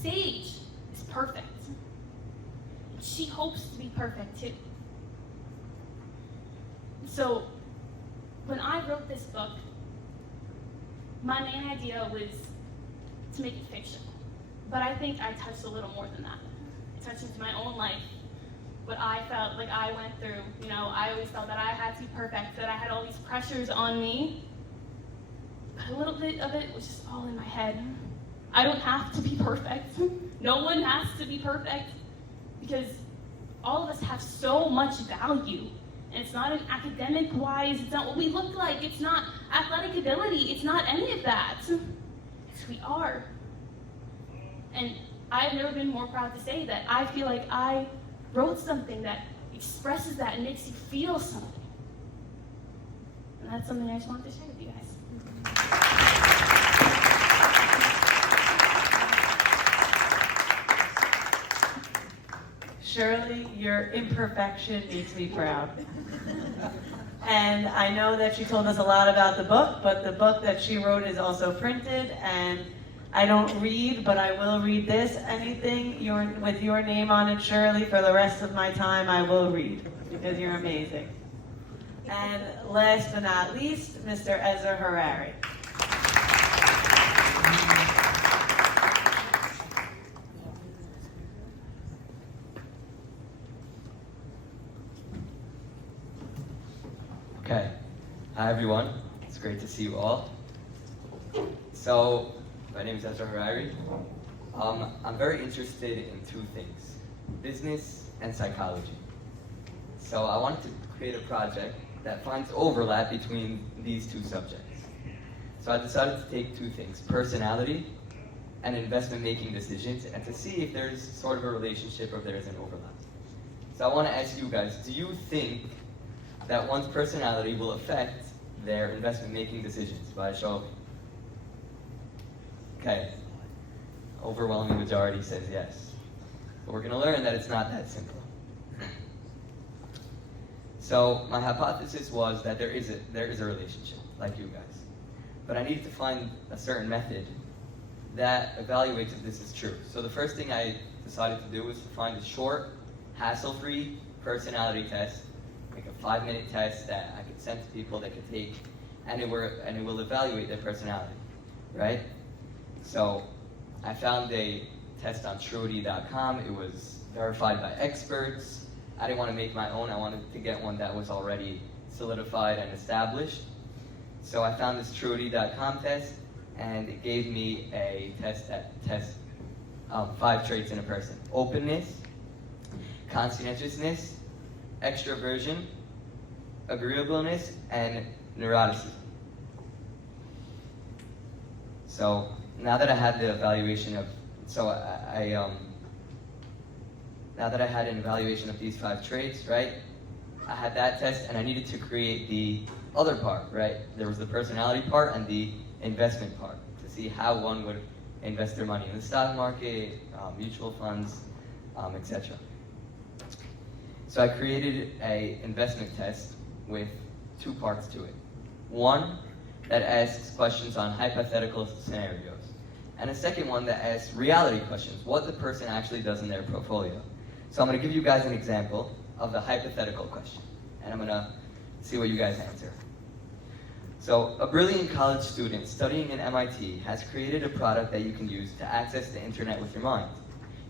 Sage is perfect. And she hopes to be perfect too. So when I wrote this book, my main idea was to make it fictional. But I think I touched a little more than that. I touched into my own life, what I felt like I went through. You know, I always felt that I had to be perfect, that I had all these pressures on me. But a little bit of it was just all in my head. I don't have to be perfect. No one has to be perfect, because all of us have so much value. And it's not an academic wise, it's not what we look like, it's not athletic ability, it's not any of that. It's who we are. And I've never been more proud to say that I feel like I wrote something that expresses that and makes you feel something. And that's something I just wanted to share with you guys. Shirley, your imperfection makes me proud. And I know that she told us a lot about the book, but the book that she wrote is also printed, and I don't read, but I will read this. Anything with your name on it, Shirley, for the rest of my time, I will read, because you're amazing. And last but not least, Mr. Ezra Harari. Okay. Hi, everyone. It's great to see you all. So, my name is Ezra Harari. I'm very interested in two things, business and psychology. So I wanted to create a project that finds overlap between these two subjects. So I decided to take two things, personality and investment making decisions, and to see if there's sort of a relationship or if there's an overlap. So I want to ask you guys, do you think that one's personality will affect their investment making decisions? By a show of hands. Okay, overwhelming majority says yes. But we're going to learn that it's not that simple. So my hypothesis was that there is a relationship, like you guys. But I needed to find a certain method that evaluates if this is true. So the first thing I decided to do was to find a short, hassle-free personality test, like a 5-minute test that I could send to people that could take, and it will evaluate their personality, right? So I found a test on Truity.com. It was verified by experts. I didn't want to make my own. I wanted to get one that was already solidified and established. So I found this Truity.com test, and it gave me a test that tests 5 traits in a person: openness, conscientiousness, extroversion, agreeableness, and neuroticism. So now that I had the evaluation of, now that I had an evaluation of these 5 traits, right? I had that test, and I needed to create the other part, right? There was the personality part and the investment part, to see how one would invest their money in the stock market, mutual funds, etc. So I created an investment test with 2 parts to it. One that asks questions on hypothetical scenarios. and a second one that asks reality questions, what the person actually does in their portfolio. So I'm going to give you guys an example of the hypothetical question, and I'm going to see what you guys answer. So, a brilliant college student studying in MIT has created a product that you can use to access the internet with your mind.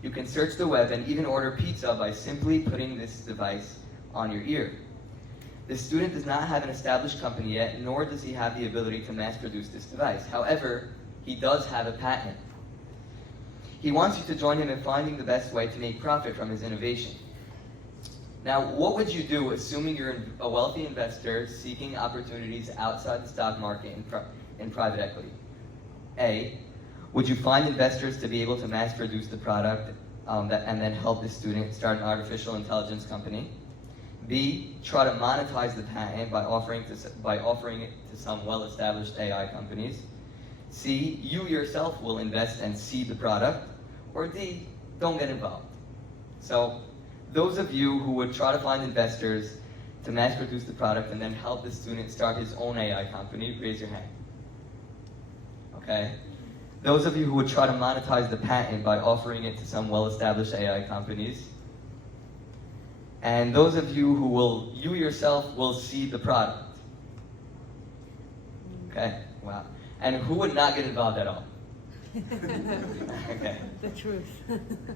You can search the web and even order pizza by simply putting this device on your ear. The student does not have an established company yet, nor does he have the ability to mass produce this device. However, he does have a patent. He wants you to join him in finding the best way to make profit from his innovation. Now, what would you do assuming you're a wealthy investor seeking opportunities outside the stock market in private equity? A, would you find investors to be able to mass produce the product and then help the student start an artificial intelligence company? B, try to monetize the patent by offering it to some well-established AI companies. C, you yourself will invest and seed the product. Or D, don't get involved. So, those of you who would try to find investors to mass produce the product and then help the student start his own AI company, raise your hand. Okay? Those of you who would try to monetize the patent by offering it to some well-established AI companies. And those of you who you yourself will seed the product. Okay? Wow. And who would not get involved at all? Okay. The truth.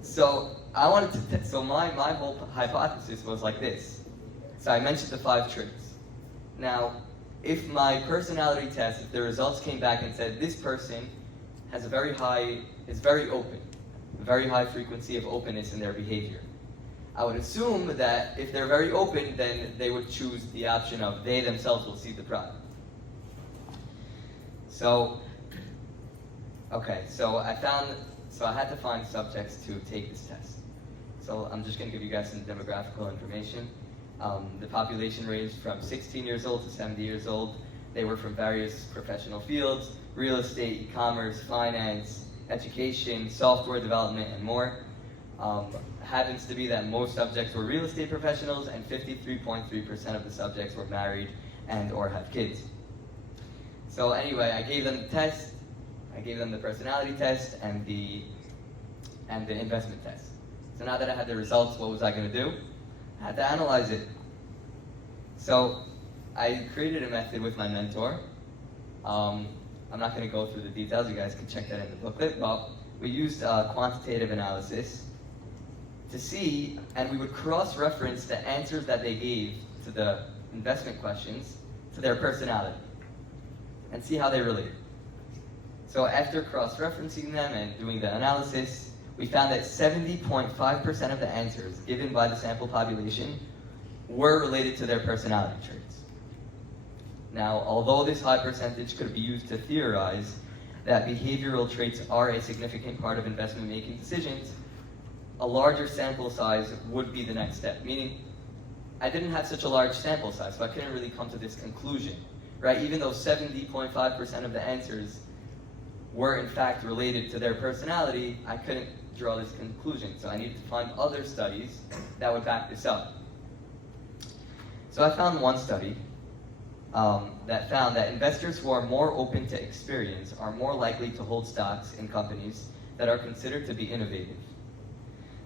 So I wanted to. So my whole hypothesis was like this. So I mentioned the 5 traits. Now, if my personality test, if the results came back and said this person has is very open, a very high frequency of openness in their behavior, I would assume that if they're very open, then they would choose the option of they themselves will see the product. So, okay, so I had to find subjects to take this test. So I'm just going to give you guys some demographical information. The population ranged from 16 years old to 70 years old. They were from various professional fields: real estate, e-commerce, finance, education, software development, and more. Happens to be that most subjects were real estate professionals, and 53.3% of the subjects were married and or have kids. So anyway, I gave them the test, I gave them the personality test and the investment test. So now that I had the results, what was I going to do? I had to analyze it. So I created a method with my mentor. I'm not going to go through the details, you guys can check that in the booklet, but we used quantitative analysis to see, and we would cross-reference the answers that they gave to the investment questions to their personality and see how they relate. So after cross-referencing them and doing the analysis, we found that 70.5% of the answers given by the sample population were related to their personality traits. Now, although this high percentage could be used to theorize that behavioral traits are a significant part of investment making decisions, a larger sample size would be the next step. Meaning, I didn't have such a large sample size, so I couldn't really come to this conclusion, right? Even though 70.5% of the answers were in fact related to their personality, I couldn't draw this conclusion. So I needed to find other studies that would back this up. So I found one study that found that investors who are more open to experience are more likely to hold stocks in companies that are considered to be innovative.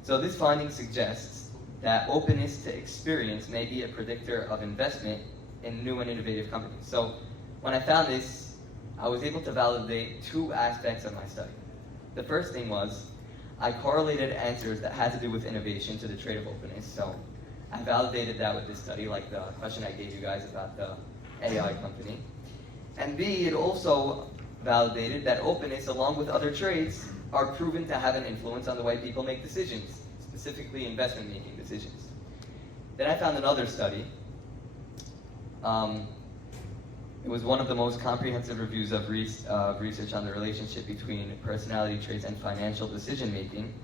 So this finding suggests that openness to experience may be a predictor of investment in new and innovative companies. So when I found this, I was able to validate 2 aspects of my study. The first thing was I correlated answers that had to do with innovation to the trait of openness. So I validated that with this study, like the question I gave you guys about the AI company. And B, it also validated that openness, along with other traits, are proven to have an influence on the way people make decisions, specifically investment making decisions. Then I found another study. It was one of the most comprehensive reviews of research on the relationship between personality traits and financial decision making.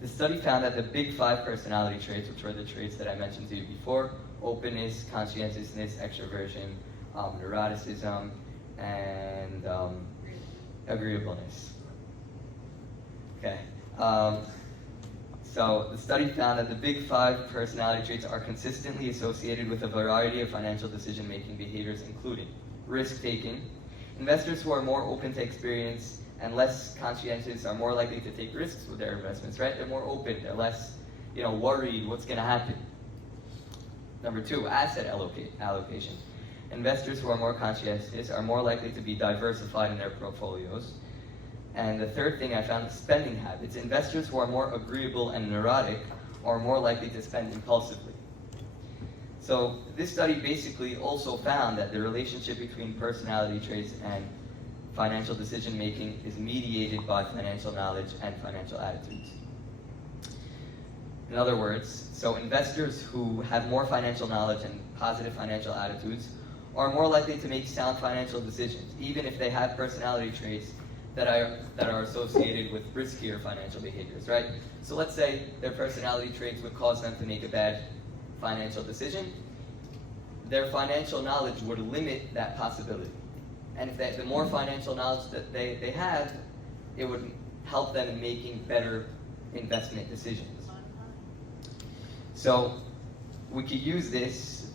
The study found that the big 5 personality traits, which were the traits that I mentioned to you before: openness, conscientiousness, extroversion, neuroticism, and agreeableness. Okay. So the study found that the big 5 personality traits are consistently associated with a variety of financial decision-making behaviors, including risk-taking, investors who are more open to experience and less conscientious are more likely to take risks with their investments, right? They're more open, they're less, worried what's going to happen. Number 2, asset allocation. Investors who are more conscientious are more likely to be diversified in their portfolios. And the third thing I found is spending habits. Investors who are more agreeable and neurotic are more likely to spend impulsively. So this study basically also found that the relationship between personality traits and financial decision making is mediated by financial knowledge and financial attitudes. In other words, so investors who have more financial knowledge and positive financial attitudes are more likely to make sound financial decisions, even if they have personality traits that are associated with riskier financial behaviors, right? So let's say their personality traits would cause them to make a bad financial decision. Their financial knowledge would limit that possibility. And if the more financial knowledge that they have, it would help them in making better investment decisions. So we could use these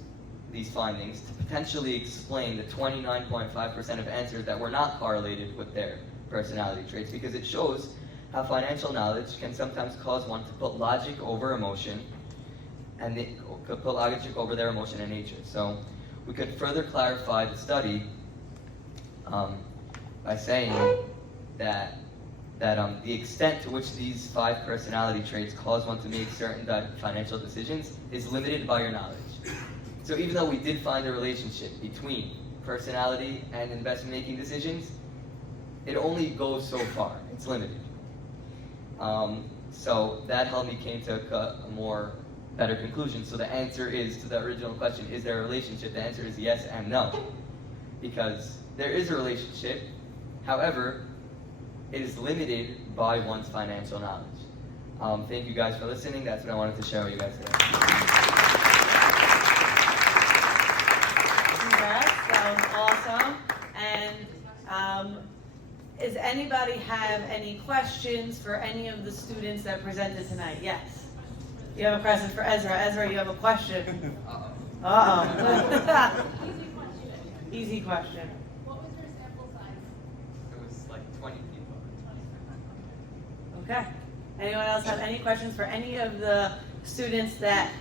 findings to potentially explain the 29.5% of answers that were not correlated with their personality traits, because it shows how financial knowledge can sometimes cause one to put logic over emotion, and they could put logic over their emotion and nature. So we could further clarify the study by saying that the extent to which these 5 personality traits cause one to make certain financial decisions is limited by your knowledge. So even though we did find a relationship between personality and investment making decisions, it only goes so far. It's limited. So that helped me came to a better conclusion. So the answer is, to the original question, is there a relationship? The answer is yes and no. Because there is a relationship, however, it is limited by one's financial knowledge. Thank you guys for listening. That's what I wanted to share with you guys today. Congrats, that was awesome. And does anybody have any questions for any of the students that presented tonight? Yes. You have a question for Ezra. Ezra, you have a question. Uh-oh. Easy question. It was like 20 people. Okay. Anyone else have any questions for any of the students that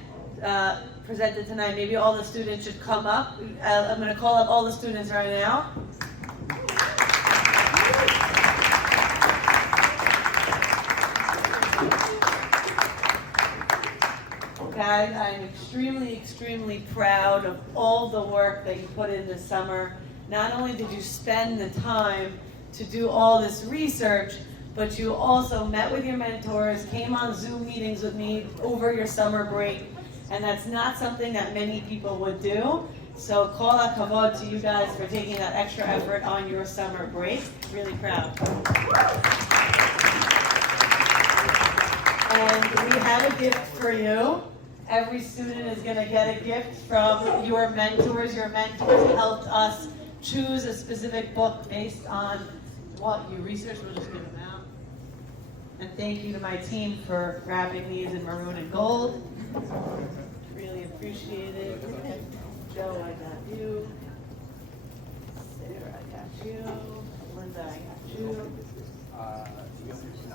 presented tonight? Maybe all the students should come up. I'm going to call up all the students right now. Guys, I'm extremely, extremely proud of all the work that you put in this summer. Not only did you spend the time to do all this research, but you also met with your mentors, came on Zoom meetings with me over your summer break, and that's not something that many people would do. So kol hakavod to you guys for taking that extra effort on your summer break. Really proud. And we have a gift for you. Every student is going to get a gift from your mentors. Your mentors helped us choose a specific book based on what you researched. We'll just give them out. And thank you to my team for wrapping these in maroon and gold. Really appreciate it. Joe, I got you. Sarah, I got you. Linda, I got you.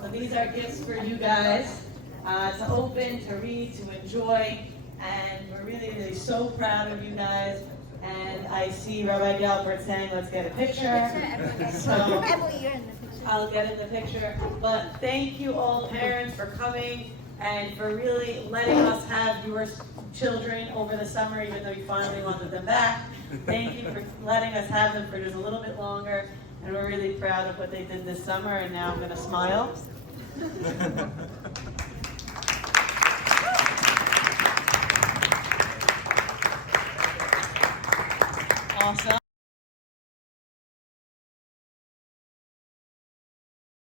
So these are gifts for you guys. To open, to read, to enjoy, and we're really, really so proud of you guys. And I see Rabbi Galbert saying, let's get a picture. So I'll get in the picture. But thank you all parents for coming and for really letting us have your children over the summer, even though you finally wanted them back. Thank you for letting us have them for just a little bit longer. And we're really proud of what they did this summer, and now I'm going to smile. Awesome.